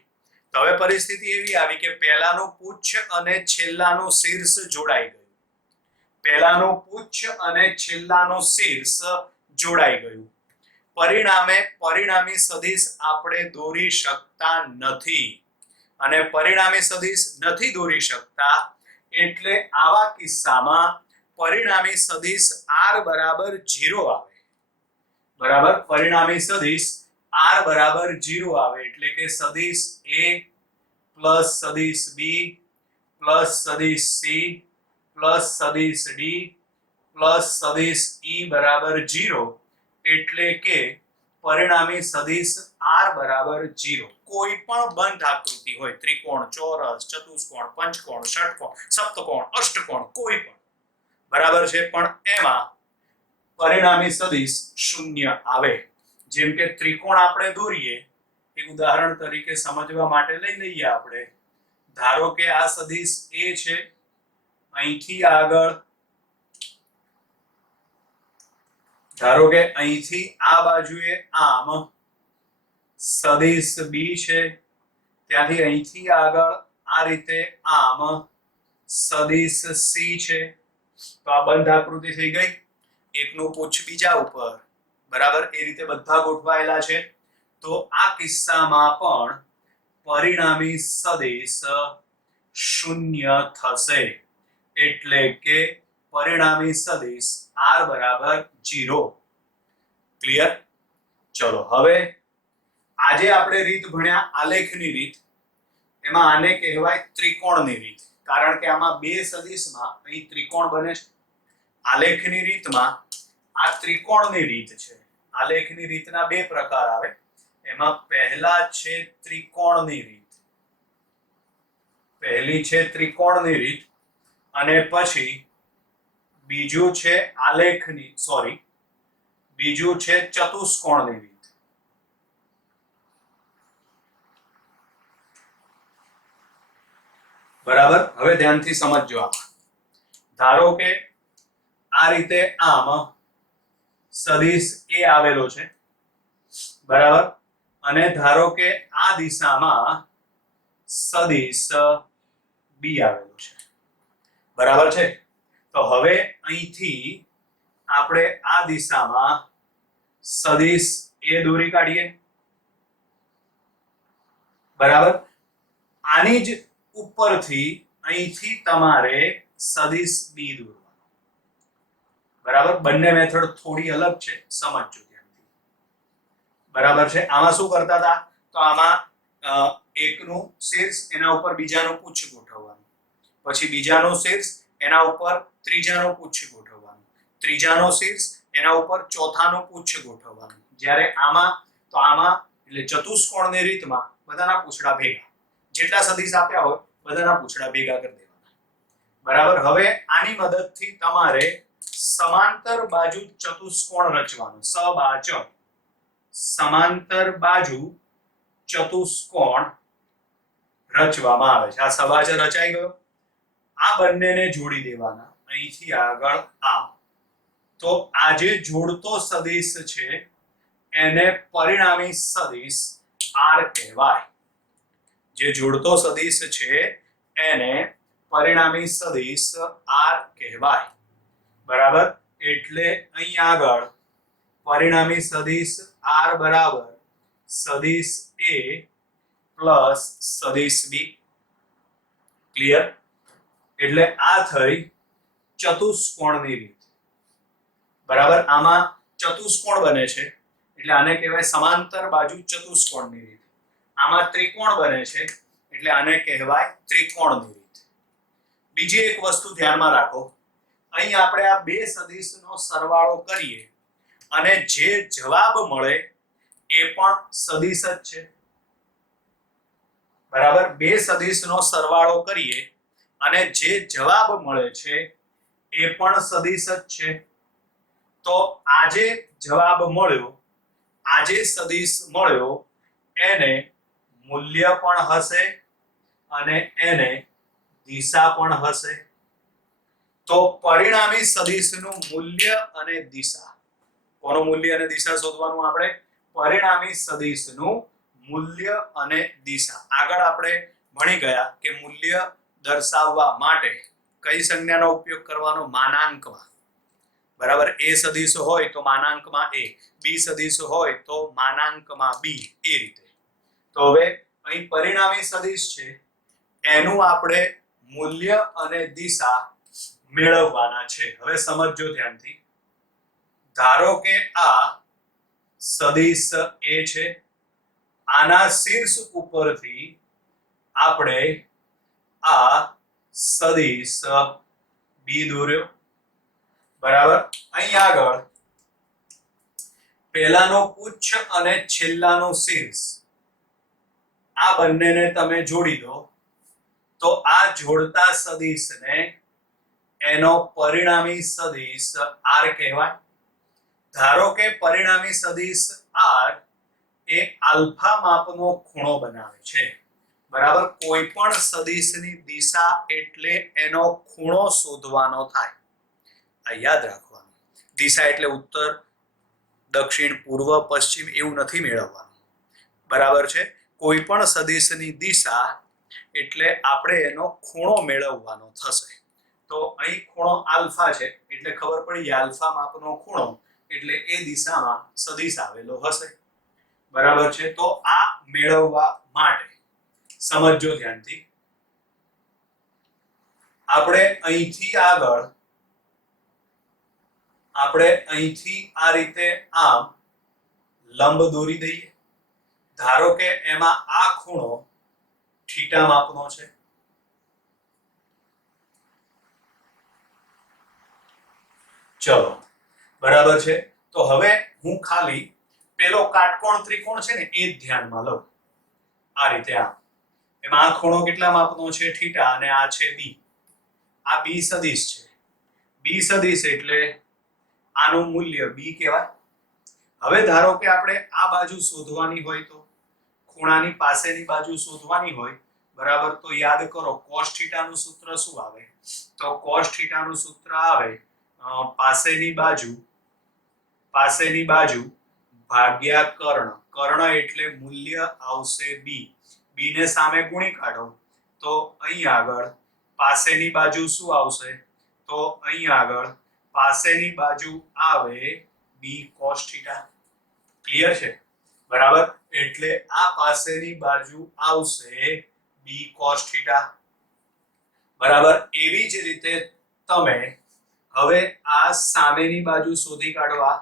તો હવે પરિસ્થિતિ એવી આવી કે પહેલાનું પુચ્છ અને છેલ્લાનું શીર્ષ જોડાઈ ગયું. પહેલાનું પુચ્છ અને છેલ્લાનું શીર્ષ જોડાઈ ગયું. પરિણામે પરિણામી સદિશ આપણે દોરી શકતા નથી, અને પરિણામી સદિશ નથી દોરી શકતા એટલે આવા કિસ્સામાં પરિણામી સદિશ r બરાબર 0 આવે. બરાબર? પરિણામી સદિશ r બરાબર 0 આવે એટલે કે સદિશ a પ્લસ સદિશ b પ્લસ સદિશ c પ્લસ સદિશ d પ્લસ સદિશ e બરાબર 0 એટલે કે પરિણામી સદિશ r બરાબર 0. કોઈ પણ બંધ આકૃતિ હોય, ત્રિકોણ, ચોરસ, ચતુષ્કોણ, પંચકોણ, ષટકોણ, સપ્તકોણ, અષ્ટકોણ, કોઈ પણ, બરાબર છે, પણ એમાં પરિણામી સદિશ 0 આવે. જેમ કે ત્રિકોણ આપણે દોરીએ, એક ઉદાહરણ તરીકે સમજવા માટે લઈ લઈએ આપણે. ધારો કે આ સદિશ a છે, અહીંથી આગળ ધારો કે અહીંથી આ બાજુએ આમ સદિશ b છે, ત્યાંથી અહીંથી આગળ આ રીતે આમ સદિશ c છે. તો આ બંધ આકૃતિ થઈ ગઈ. એકનું પુચ્છ બીજા ઉપર, બરાબર, એ રીતે બધા ગોઠવાયેલા છે. તો આ કિસ્સામાં પણ પરિણામી સદિશ 0 થશે, એટલે કે પરિણામી સદિશ r બરાબર 0. ક્લિયર? ચલો હવે આજે આપણે રીત ભણ્યા આલેખની રીત. એમાં આને કહેવાય ત્રિકોણની રીત, કારણ કે આમાં બે સદિશમાં અહીં ત્રિકોણ બને છે. આલેખની રીતમાં આ ત્રિકોણની રીત છે. આલેખની રીતના બે પ્રકાર આવે. એમાં પહેલા છે ત્રિકોણની રીત. પહેલી છે ત્રિકોણની રીત, અને પછી બીજું છે બીજું છે ચતુષ્કોણની રીત. બરાબર? હવે ધ્યાનથી સમજજો. આમાં ધારો કે આ રીતે આમ સદિશ a આવેલો છે, બરાબર, અને ધારો કે આ દિશામાં સદિશ b આવેલો છે, બરાબર છે. તો હવે અહીંથી આપણે આ દિશામાં સદિશ a દોરી કાઢીએ, બરાબર. આની જ ઉપરથી અહીંથી તમારે સદિશ b દોરવાનો, બરાબર. બંને મેથડ થોડી અલગ છે, સમજજો ધ્યાનથી. બરાબર છે? આમાં શું કરતા હતા? તો આમાં એકનું શીર્ષ, એના ઉપર બીજાનું પુચ્છ ગોઠવવાનું, પછી બીજાનું શીર્ષ, એના ઉપર ત્રીજાનું પુચ્છ ગોઠવવાનું, ત્રીજાનો શીર્ષ, એના ઉપર ચોથાનું પુચ્છ ગોઠવવાનું. જ્યારે આમાં એટલે ચતુષ્કોણની રીતમાં બધાના પૂછડા ભેગા, જેટલા સદિશ આપ્યા હોય બધાના પૂછડા ભેગા કરી દેવાના. બરાબર? હવે આની મદદથી તમારે સમાંતર બાજુ ચતુષ્કોણ રચવાનું. સબાચ, સમાંતર બાજુ ચતુષ્કોણ રચવામાં આવે છે. આ સબાચ રચાઈ ગયો. આ બંનેને જોડી દેવાના અહીંથી આગળ આમ. તો આ જે જોડતો સદિશ છે એને પરિણામી સદિશ r કહેવાય. જે જોડતો સદિશ છે એને પરિણામી સદિશ આર કહેવાય. બરાબર, એટલે અહીં આગળ પરિણામી સદિશ આર બરાબર સદિશ એ પ્લસ સદિશ બી. ક્લિયર? એટલે આ થઈ ચતુષ્કોણની રીત. બરાબર, આમાં ચતુષ્કોણ બને છે એટલે આને કહેવાય સમાંતર બાજુ ચતુષ્કોણની રીત. આમાં ત્રિકોણ બને છે એટલે આને કહેવાય ત્રિકોણની રીત. બીજી એક વસ્તુ ધ્યાનમાં રાખો, અહીં આપણે આ બે સદિશનો સરવાળો કરીએ અને જે જવાબ મળે એ પણ સદિશ જ છે. બરાબર, બે સદિશનો સરવાળો કરીએ અને જે જવાબ મળે છે એ પણ સદિશ જ છે. તો આજે જવાબ મળ્યો, આજે સદિશ મળ્યો એને મૂલ્ય પણ હશે અને એને દિશા પણ હશે. તો પરિણામી સદિશનું મૂલ્ય અને દિશા, કોનું મૂલ્ય અને દિશા શોધવાનું આપણે? પરિણામી સદિશનું મૂલ્ય અને દિશા. આગળ આપણે ભણી ગયા કે મૂલ્ય દર્શાવવા માટે કઈ સંજ્ઞાનો ઉપયોગ કરવાનો? માનાંકમાં. બરાબર, એ સદિશ હોય તો માનાંકમાં એ, બી સદિશ હોય તો માનાંકમાં બી, એ રીતે. તો હવે અહીં પરિણામી સદિશ છે એનું આપણે મૂલ્ય અને દિશા મેળવવાના છે. હવે સમજજો ધ્યાનથી. ધારો કે આ સદિશ એ છે, આના શીર્ષ ઉપરથી આપણે આ સદિશ બી દોર્યો. બરાબર, અહીં આગળ પહેલાનો પુચ્છ અને છેલ્લાનો શીર્ષ, આ બંનેને તમે જોડી દો તો આ જોડતા સદિશને એનો પરિણામી સદિશ આર કહેવાય. ધારો કે પરિણામી સદિશ આર એ આલ્ફા માપનો ખૂણો બનાવે છે. બરાબર, કોઈ પણ સદિશની દિશા એટલે એનો ખૂણો શોધવાનો થાય. આ યાદ રાખવાનું. દિશા એટલે ઉત્તર, દક્ષિણ, પૂર્વ, પશ્ચિમ એવું નથી મેળવવાનું. બરાબર છે, કોઈ પણ સદિશની દિશા એટલે આપણે એનો ખૂણો મેળવવાનો થશે. તો અહીં ખૂણો આલ્ફા છે એટલે ખબર પડી આલ્ફા માપનો ખૂણો એટલે એ દિશામાં સદિશ આવેલો હશે. બરાબર છે, તો આ મેળવવા માટે સમજજો ધ્યાનથી. આપણે અહીંથી આ રીતે આમ લંબ દોરી દઈએ. ધારો કે એમાં આ ખૂણો થીટા માપનો છે. ચલો, બરાબર છે. તો હવે હું ખાલી પેલો કાટકોણ ત્રિકોણ છે ને એ જ ધ્યાનમાં લઉં. આ રીતે આમ એમાં આ ખૂણો કેટલા માપનો છે? થીટા, અને આ છે બી. આ બી સદિશ છે. બી સદિશ એટલે આનું મૂલ્ય બી કહેવાય. હવે ધારો કે આપણે આ બાજુ શોધવાની હોય તો ખૂણાની પાસેની બાજુ શોધવાની હોય. બરાબર, તો યાદ કરો cos θ નું સૂત્ર શું આવે? તો cos θ નું સૂત્ર આવે પાસેની બાજુ ભાગ્યા કર્ણ. કર્ણ એટલે મૂલ્ય આવશે બી. બી ને સામે ગુણી કાઢો તો અહીં આગળ પાસેની બાજુ શું આવશે? તો અહીં આગળ પાસેની બાજુ આવે બી cos θ. ક્લિયર છે? બરાબર, એટલે આ પાસેની બાજુ આવશે બી cos θ. બરાબર, એવી જ રીતે તમે હવે આ સામેની બાજુ શોધી કાઢવા.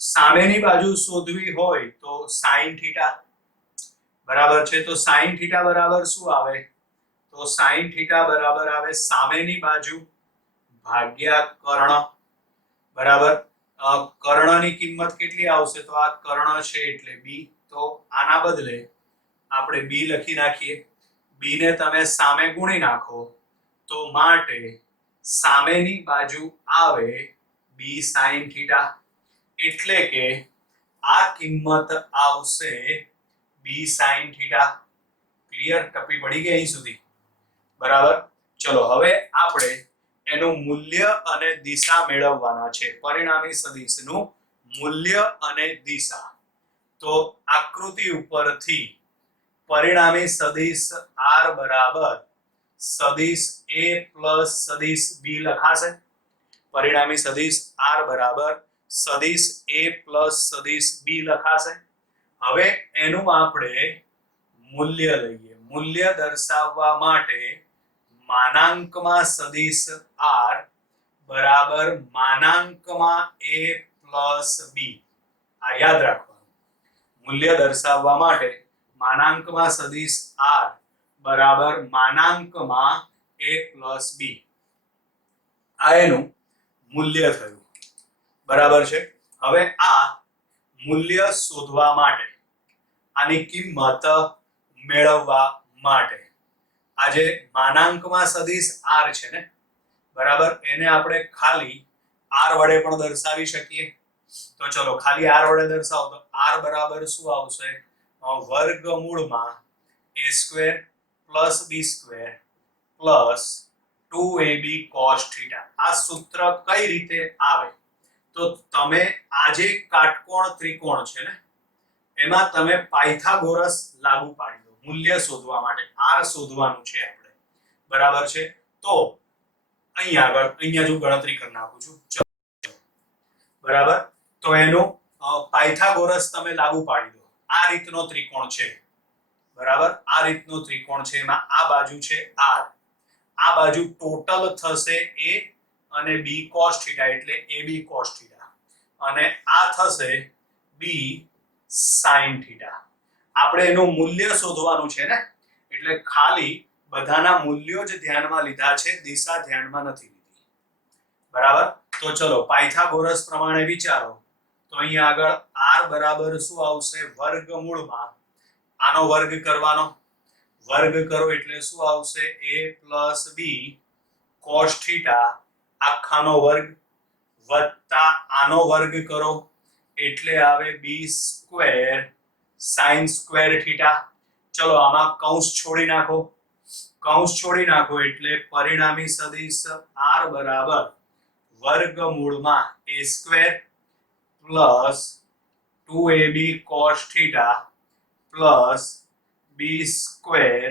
સામેની બાજુ શોધવી હોય તો sin θ. બરાબર છે, તો sin θ બરાબર શું આવે? તો sin θ બરાબર આવે સામેની બાજુ ભાગ્યા કર્ણ. બરાબર, કર્ણની કિંમત કેટલી આવશે? તો આ કર્ણ છે એટલે બી. તો આના બદલે આપણે બી લખી નાખીએ. બી ને તમે સામે ગુણી નાખો તો માટે સામેની બાજુ આવે બી sin θ. એટલે કે આ કિંમત આવશે બી sin θ. ક્લિયર? ટપી પડી ગઈ અહીં સુધી? બરાબર, ચલો હવે આપણે એનું મૂલ્ય અને દિશા મેળવવાના છે. પરિણામી સદિશનું મૂલ્ય અને દિશા. તો આકૃતિ ઉપરથી પરિણામી સદિશ r બરાબર સદિશ a પ્લસ સદિશ b લખાશે. પરિણામી સદિશ r બરાબર સદિશ a પ્લસ સદિશ b લખાશે. હવે એનું આપણે મૂલ્ય લઈએ. મૂલ્ય દર્શાવવા માટે માનાંકમાં સદિશ r બરાબર માનાંકમાં a પ્લસ b. આ યાદ રાખવાનું. મૂલ્ય દર્શાવવા માટે માનાંકમાં સદિશ r બરાબર માનાંકમાં a પ્લસ b. આ એનું મૂલ્ય થયું. બરાબર છે. હવે આ મૂલ્ય શોધવા માટે, આની કિંમત મેળવવા માટે આ જે માનાંકમાં સદિશ r છે ને, બરાબર, એને આપણે ખાલી r વડે પણ દર્શાવી શકીએ. તો ચલો ખાલી r વડે દર્શાવો તો r બરાબર શું આવશે? વર્ગમૂળમાં a square plus b square plus 2ab cos θ. આ સૂત્ર કઈ રીતે આવે? તો તમે આ જે કાટકોણ ત્રિકોણ છે ને, એમાં તમે પાયથાગોરસ લાગુ પાડી દો મૂલ્ય શોધવા માટે. r શોધવાનું છે આપણે. બરાબર છે. તો અહીંયા જો ગણતરી કરી નાખું છું. ચલો, બરાબર. તો એનો પાયથાગોરસ તમે લાગુ પાડી દો. આ રીતનો ત્રિકોણ છે. બરાબર, આ રીતનો ત્રિકોણ છે. એમાં આ બાજુ છે r, આ બાજુ ટોટલ થશે a અને b cos θ એટલે ab cos θ, અને આ થશે b sin θ. આપણે એનું મૂલ્ય શોધવાનું છે ને, એટલે ખાલી બધાના મૂલ્યો જ ધ્યાનમાં લીધા છે, દિશા ધ્યાનમાં નથી લીધી. બરાબર. તો ચલો પાયથાગોરસ પ્રમાણે વિચારો. તો અહીંયા આગળ r બરાબર શું આવશે? વર્ગમૂળમાં આનો વર્ગ કરવાનો. વર્ગ કરો એટલે શું આવશે? a પ્લસ b cos θ આખાનો વર્ગ વત્તા આનો વર્ગ કરો એટલે આવે b સ્ક્વેર sin સ્ક્વેર θ. ચલો આમાં કૌંસ છોડી નાખો. કૌંસ છોડી નાખો એટલે પરિણામી સદિશ r બરાબર વર્ગમૂળમાં a square plus 2ab cos θ plus b square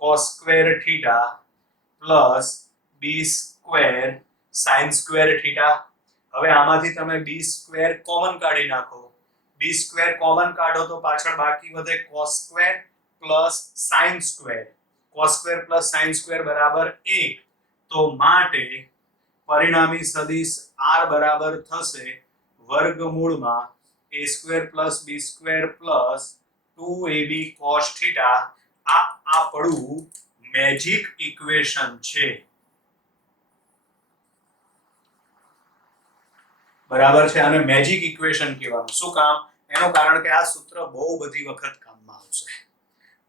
cos square θ plus b square sin square θ. હવે આમાંથી તમે b સ્ક્વેર કોમન કાઢી નાખો. b સ્ક્વેર કોમન કાઢો તો પાછળ બાકી વધે cos square plus sin square. cos square plus sin square બરાબર 1. તો માટે પરિણામી સદિશ r બરાબર થશે વર્ગમૂળમાં a square plus b square plus 2ab cos θ. આ આપણું મેજિક ઇક્વેશન છે. બરાબર છે. આને મેજિક ઇક્વેશન કહેવાનું. શું કામ? એનું કારણ કે આ સૂત્ર બહુ બધી વખત કામમાં આવશે.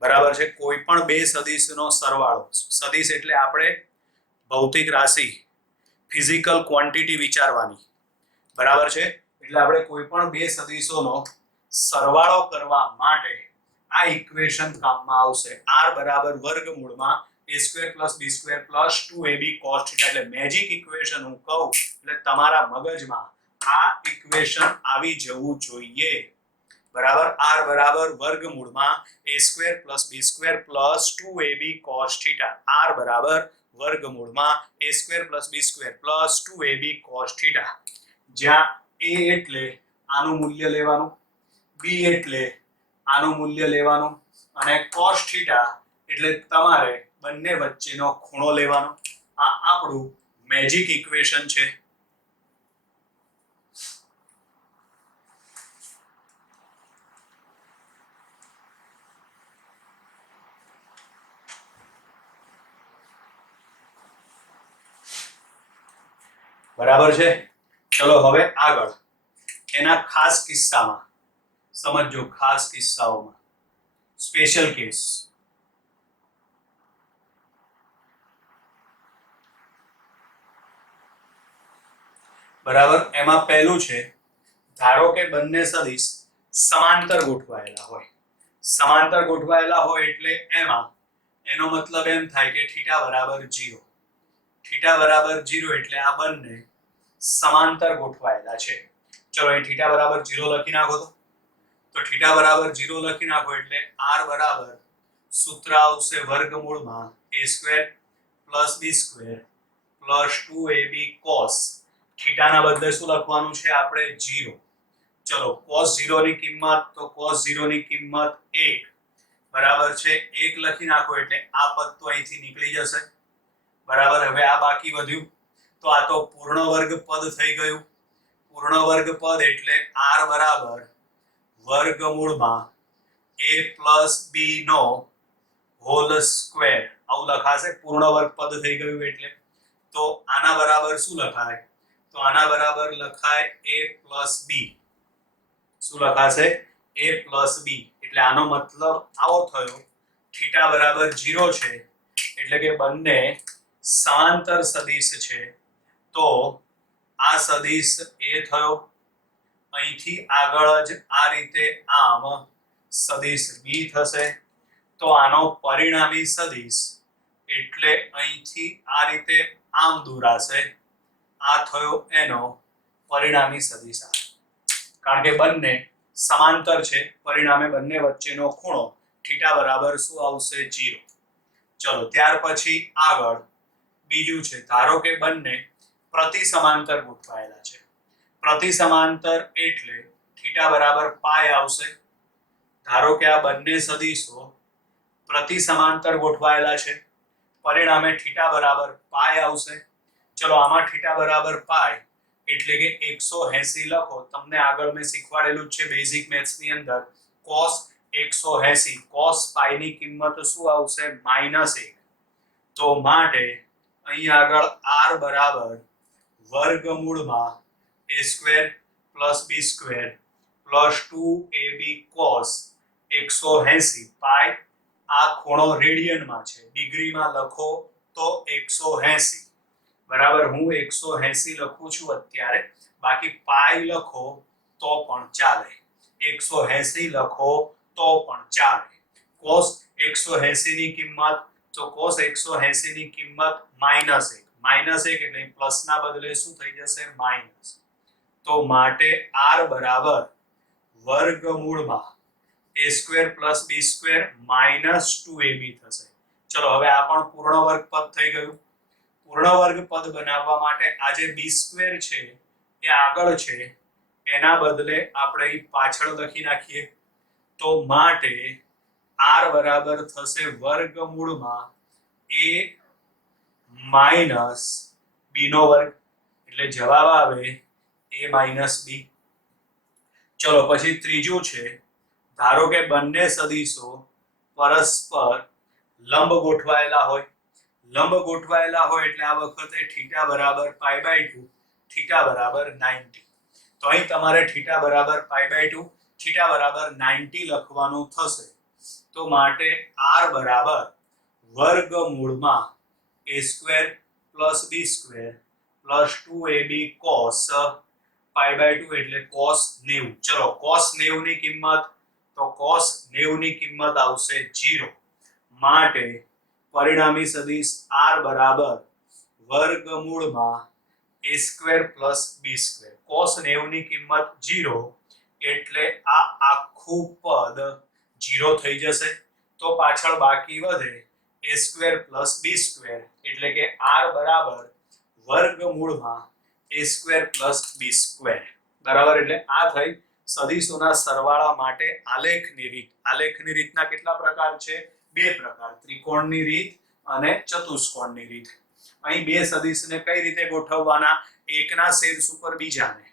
બરાબર છે. કોઈ પણ બે સદિશનો સરવાળો, સદિશ એટલે આપણે ભૌતિક રાશિ, ફિઝિકલ ક્વોન્ટિટી વિચારવાની. બરાબર છે. એટલે આપણે કોઈ પણ બે સદિશોનો સરવાળો કરવા માટે આ ઇક્વેશન કામમાં આવશે. r બરાબર વર્ગમૂળમાં a square plus b square plus 2ab cos θ. એટલે મેજિક ઇક્વેશન હું કહું એટલે તમારા મગજમાં આ ઇક્વેશન આવી જવું જોઈએ. બરાબર. r બરાબર વર્ગમૂળમાં a square plus b square plus 2ab cos θ. r બરાબર વર્ગમૂળમાં a square plus b square plus 2ab cos θ. જ્યાં a એટલે આનું મૂલ્ય લેવાનું, b એટલે આનું મૂલ્ય લેવાનું, અને cos θ એટલે તમારે બંને વચ્ચેનો ખૂણો લેવાનો. આ આપણું મેજિક ઇક્વેશન છે. બરાબર છે. ચલો હવે આગળ એના ખાસ કિસ્સામાં સમજો. ખાસ કિસ્સાઓમાં સ્પેશિયલ કેસ. બરાબર. એમાં પહેલું છે, ધારો કે બંને સદિશ સમાંતર ગોઠવાયેલા હોય. સમાંતર ગોઠવાયેલા હોય એટલે એમાં એનો મતલબ એમ થાય કે θ બરાબર 0. θ બરાબર 0 એટલે આ બંને સમાંતર ગોઠવાયેલા છે. ચલો અહીં θ બરાબર 0 લખી નાખો. તો θ બરાબર 0 લખી નાખો એટલે r બરાબર સૂત્ર આવશે વર્ગમૂળમાં a square plus b square plus 2ab cos થીટાના બદલે શું લખવાનું છે આપણે 0. ચલો cos 0 ની કિંમત તો cos 0 ની કિંમત 1 બરાબર છે 1 લખી નાખો એટલે આ પદ તો અહીંથી નીકળી જશે બરાબર. હવે આ બાકી વધ્યું તો આ તો પૂર્ણ વર્ગ પદ થઈ ગયું. પૂર્ણ વર્ગ પદ એટલે r બરાબર વર્ગમૂળમાં a પ્લસ b નો હોલ સ્ક્વેર આવું લખાશે. પૂર્ણ વર્ગ પદ થઈ ગયું એટલે તો આના બરાબર શું લખાય તો આના બરાબર લખાય a પ્લસ b. શું લખાશે a પ્લસ b એટલે આનો મતલબ આવો થયો થીટા બરાબર 0 છે એટલે કે બંને સમાંતર સદિશ છે તો આ સદિશ a થયો અહીંથી આગળ જ આ રીતે આમ સદિશ b થશે તો આનો પરિણામી સદિશ એટલે અહીંથી આ રીતે આમ દોરાશે આ થયો એનો પરિણામી સદિશ કારણ કે બંને સમાંતર છે પરિણામે બંને વચ્ચેનો ખૂણો થીટા બરાબર શું આવશે 0. ચલો ત્યાર પછી આગળ બીજું છે ધારો કે બંને પ્રતિ સમાંતર ગોઠવાયેલા છે. પ્રતિ સમાંતર એટલે થીટા બરાબર પાઈ આવશે. ધારો કે આ બંને સદિશો પ્રતિ સમાંતર ગોઠવાયેલા છે પરિણામે થીટા બરાબર પાઈ આવશે. ચલો આમાં થીટા બરાબર પાઈ એટલે કે 180 લખો. તમને આગળ મેં શીખવાડેલું છે બેઝિક મેથ્સ ની અંદર cos 180 cos પાઈ ની કિંમત શું આવશે -1 તો માટે અહીં આગળ r બરાબર વર્ગમૂળમાં a square plus b square plus 2ab cos 180 પાઈ આ ખૂણો રેડિયનમાં છે ડિગ્રીમાં લખો તો 180 બરાબર. હું 180 લખું છું અત્યારે બાકી પાઈ લખો તો પણ ચાલે 180 લખો તો પણ ચાલે. cos 180 ની કિંમત તો cos 180 ની કિંમત -1 એટલે પ્લસ ના બદલે શું થઈ જશે માઈનસ તો માટે r બરાબર વર્ગમૂળમાં a square plus b square minus 2ab થશે. ચલો હવે આ પણ પૂર્ણ વર્ગ પદ થઈ ગયું. પૂર્ણ વર્ગ પદ બનાવવા માટે આ જે b સ્ક્વેર છે એ આગળ છે એના બદલે આપણે પાછળ લખી નાખીએ તો માટે r બરાબર થશે વર્ગમૂળમાં a માઈનસ b નો વર્ગ એટલે જવાબ આવે a માઈનસ b. ચલો પછી ત્રીજું છે ધારો કે બંને સદિશો પરસ્પર લંબ ગોઠવાયેલા હોય. લંબ ગોઠવાયેલા હોય એટલે આ વખતે થીટા બરાબર π/2 થીટા બરાબર 90 તો અહીં તમારે થીટા બરાબર π/2 થીટા બરાબર 90 લખવાનું થશે તો માટે r બરાબર વર્ગમૂળમાં a square plus b square plus 2ab cos π/2 એટલે cos 90. ચલો cos 90 ની કિંમત તો cos 90 ની કિંમત આવશે 0 માટે પરિણામી સદિશ r બરાબર વર્ગમૂળમાં a square plus b square cos 90 ની કિંમત 0 એટલે આ આખું પદ 0 થઈ જશે તો પાછળ બાકી વધે a square plus b square એટલે કે r બરાબર વર્ગમૂળમાં a square plus b square બરાબર. એટલે આ થઈ સદિશોના સરવાળા માટે આલેખની રીત. આલેખની રીતના કેટલા પ્રકાર છે? બે પ્રકાર, ત્રિકોણની રીત અને ચતુષ્કોણની રીત. અહીં બે સદિશને કઈ રીતે ગોઠવવાના? એકના શીર્ષ ઉપર બીજાને,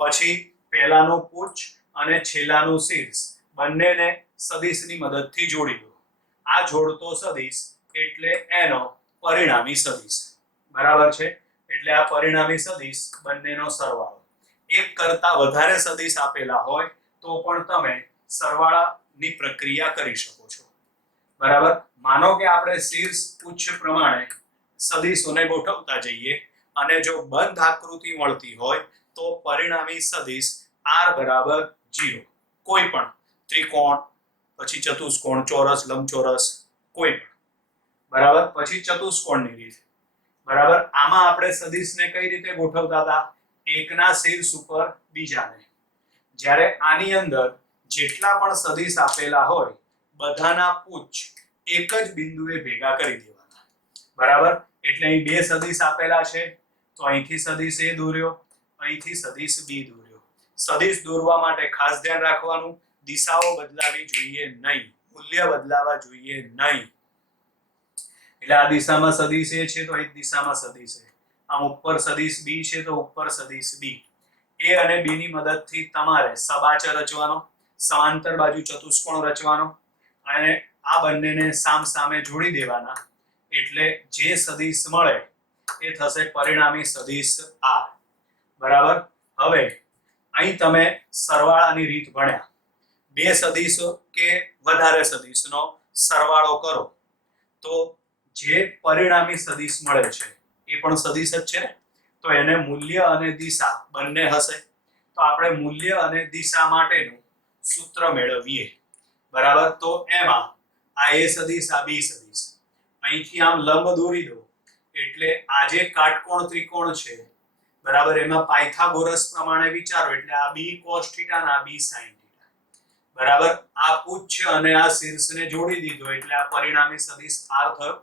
પછી પહેલાનું પુચ્છ અને છેલ્લાનું શીર્ષ બંનેને સદિશની મદદથી જોડી દો. આ જોડતો સદિશ એટલે એનો પરિણામી સદિશ બરાબર છે. એટલે આ પરિણામી સદિશ બંનેનો સરવાળો. એક કરતા વધારે સદિશ આપેલા હોય તો પણ તમે સરવાળાની પ્રક્રિયા કરી શકો છો બરાબર. માનો કે આપણે શીર્ષ પુચ્છ પ્રમાણે સદિશોને ગોઠવતા જઈએ અને જો બંધ આકૃતિ મળતી હોય તો પરિણામી સદિશ r બરાબર 0 કોઈ પણ ત્રિકોણ, પછી ચતુષ્કોણ, ચોરસ, લંબચોરસ કોઈ પણ બરાબર. પછી ચતુષ્કોણની રીત બરાબર. આમાં આપણે સદિશને કઈ રીતે ગોઠવતા હતા? એકના શીર્ષ ઉપર બીજાને. જ્યારે આની અંદર જેટલા પણ સદિશ આપેલા હોય બધાના પુચ્છ એક જ બિંદુએ ભેગા કરી દેવાના. બરાબર, એટલે અહીં બે સદિશ આપેલા છે, તો અહીંથી સદિશ એ દોર્યો, અહીંથી સદિશ બી દોર્યો. સદિશ દોરવા માટે ખાસ ધ્યાન રાખવાનું, દિશાઓ બદલાવી જોઈએ નહીં, મૂલ્ય બદલાવા જોઈએ નહીં. એટલે આ દિશામાં સદિશ એ છે તો એક દિશામાં સદિશ એ, આમ ઉપર સદિશ બી છે તો ઉપર સદિશ બી. એ અને બી ની મદદથી તમારે સબાચર રચવાનો, સમાંતર બાજુ ચતુષ્કોણ રચવાનો અને આ બંનેને સામ સામે જોડી દેવાના, એટલે જે સદિશ મળે એ થશે પરિણામી સદિશ આર. બરાબર, હવે અહીં તમે સરવાળાની રીત ભણ્યા, બે સદિશો કે વધારે સદિશનો સરવાળો કરો તો જે પરિણામી સદિશ મળે છે એ પણ સદિશ જ છે ને, તો એને મૂલ્ય અને દિશા બંને હશે. તો આપણે મૂલ્ય અને દિશા માટેનું સૂત્ર મેળવીએ. બરાબર, તો એમાં આ એ સદિશ આ બી સદિશ, અહીંથી આમ લંબ દોરી દો એટલે આ જે કાટકોણ ત્રિકોણ છે, બરાબર, એમાં પાયથાગોરસ પ્રમાણે વિચારો એટલે આ બી cos થીટા અને આ બી sin થીટા. બરાબર, આ પુચ્છ અને આ શીર્ષને જોડી દીધો એટલે આ પરિણામી સદિશ આર થયો.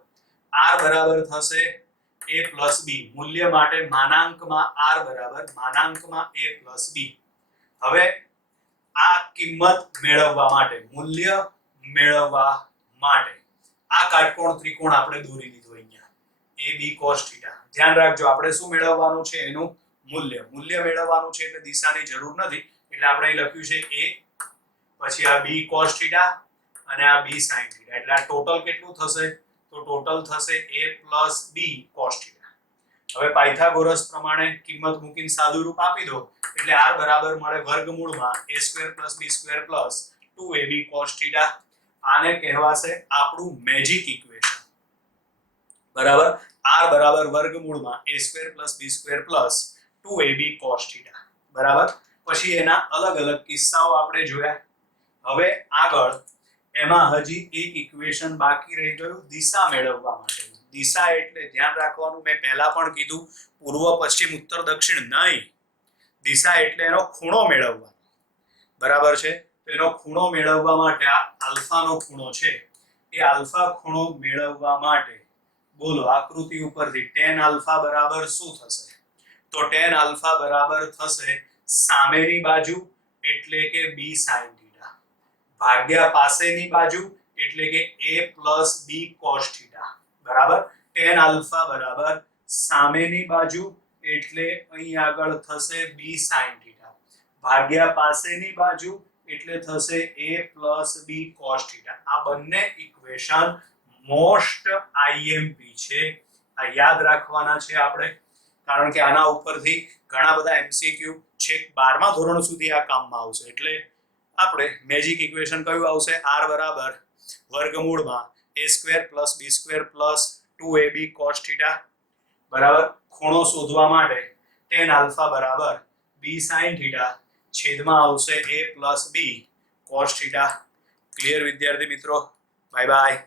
આર બરાબર થશે a plus b, મૂલ્ય માટે માનાંકમાં r બરાબર માનાંકમાં a plus b. હવે આ કિંમત મેળવવા માટે, મૂલ્ય મેળવવા માટે આ કાટકોણ ત્રિકોણ આપણે દોરી દીધો અહીંયા a b cos થીટા. ધ્યાન રાખજો, આપણે શું મેળવવાનું છે? એનું મૂલ્ય. મૂલ્ય મેળવવાનું છે એટલે દિશાની જરૂર નથી, એટલે આપણે અહીં લખ્યું છે a, પછી આ b cos થીટા અને આ b sin થીટા, એટલે આ ટોટલ કેટલું થશે? તો ટોટલ થશે a plus b cos theta. હવે પાયથાગોરસ પ્રમાણે કિંમત મૂકીને સાદું રૂપ આપી દો એટલે r બરાબર મળે વર્ગમૂળમાં a square plus b square plus 2ab cos theta. આને કહેવાશે આપણું મેજિક ઇક્વેશન. બરાબર, r બરાબર વર્ગમૂળમાં a square plus b square plus 2ab cos theta. બરાબર, પછી એના અલગ અલગ કિસ્સાઓ આપણે જોયા. હવે આગળ એમાં હજી એક ઇક્વેશન બાકી રહી ગયું દિશા મેળવવા માટે. દિશા એટલે ધ્યાન રાખવાનું, મેં પહેલા પણ કીધું, પૂર્વ પશ્ચિમ ઉત્તર દક્ષિણ નહીં. દિશા એટલે એનો ખૂણો મેળવવાનો. બરાબર છે, તો એનો ખૂણો મેળવવા માટે આ આલ્ફાનો ખૂણો છે, એ આલ્ફા ખૂણો મેળવવા માટે બોલો આકૃતિ ઉપરથી tan આલ્ફા બરાબર શું થશે? તો tan આલ્ફા બરાબર થશે સામેની બાજુ એટલે કે b sin થીટા ભાગ્યા પાસેની બાજુ એટલે કે a plus b cos theta. બરાબર, tan આલ્ફા બરાબર સામેની બાજુ એટલે અહીં આગળ થશે b sin થીટા ભાગ્યા પાસેની બાજુ એટલે થશે a plus b cos theta. આ બંને ઇક્વેશન મોસ્ટ IMP છે, આ યાદ રાખવાના છે આપણે, કારણ કે આના ઉપરથી ઘણા બધા MCQ છેક 12મા ધોરણ સુધી આ કામમાં આવશે. એટલે આપણે મેજિક ઇક્વેશન કયું આવશે? r બરાબર વર્ગમૂળમાં a square plus b square plus 2ab cos theta. બરાબર, ખૂણો શોધવા માટે tan આલ્ફા બરાબર b sin થીટા છેદમાં આવશે a plus b cos theta. Clear વિદ્યાર્થી મિત્રો? Bye bye.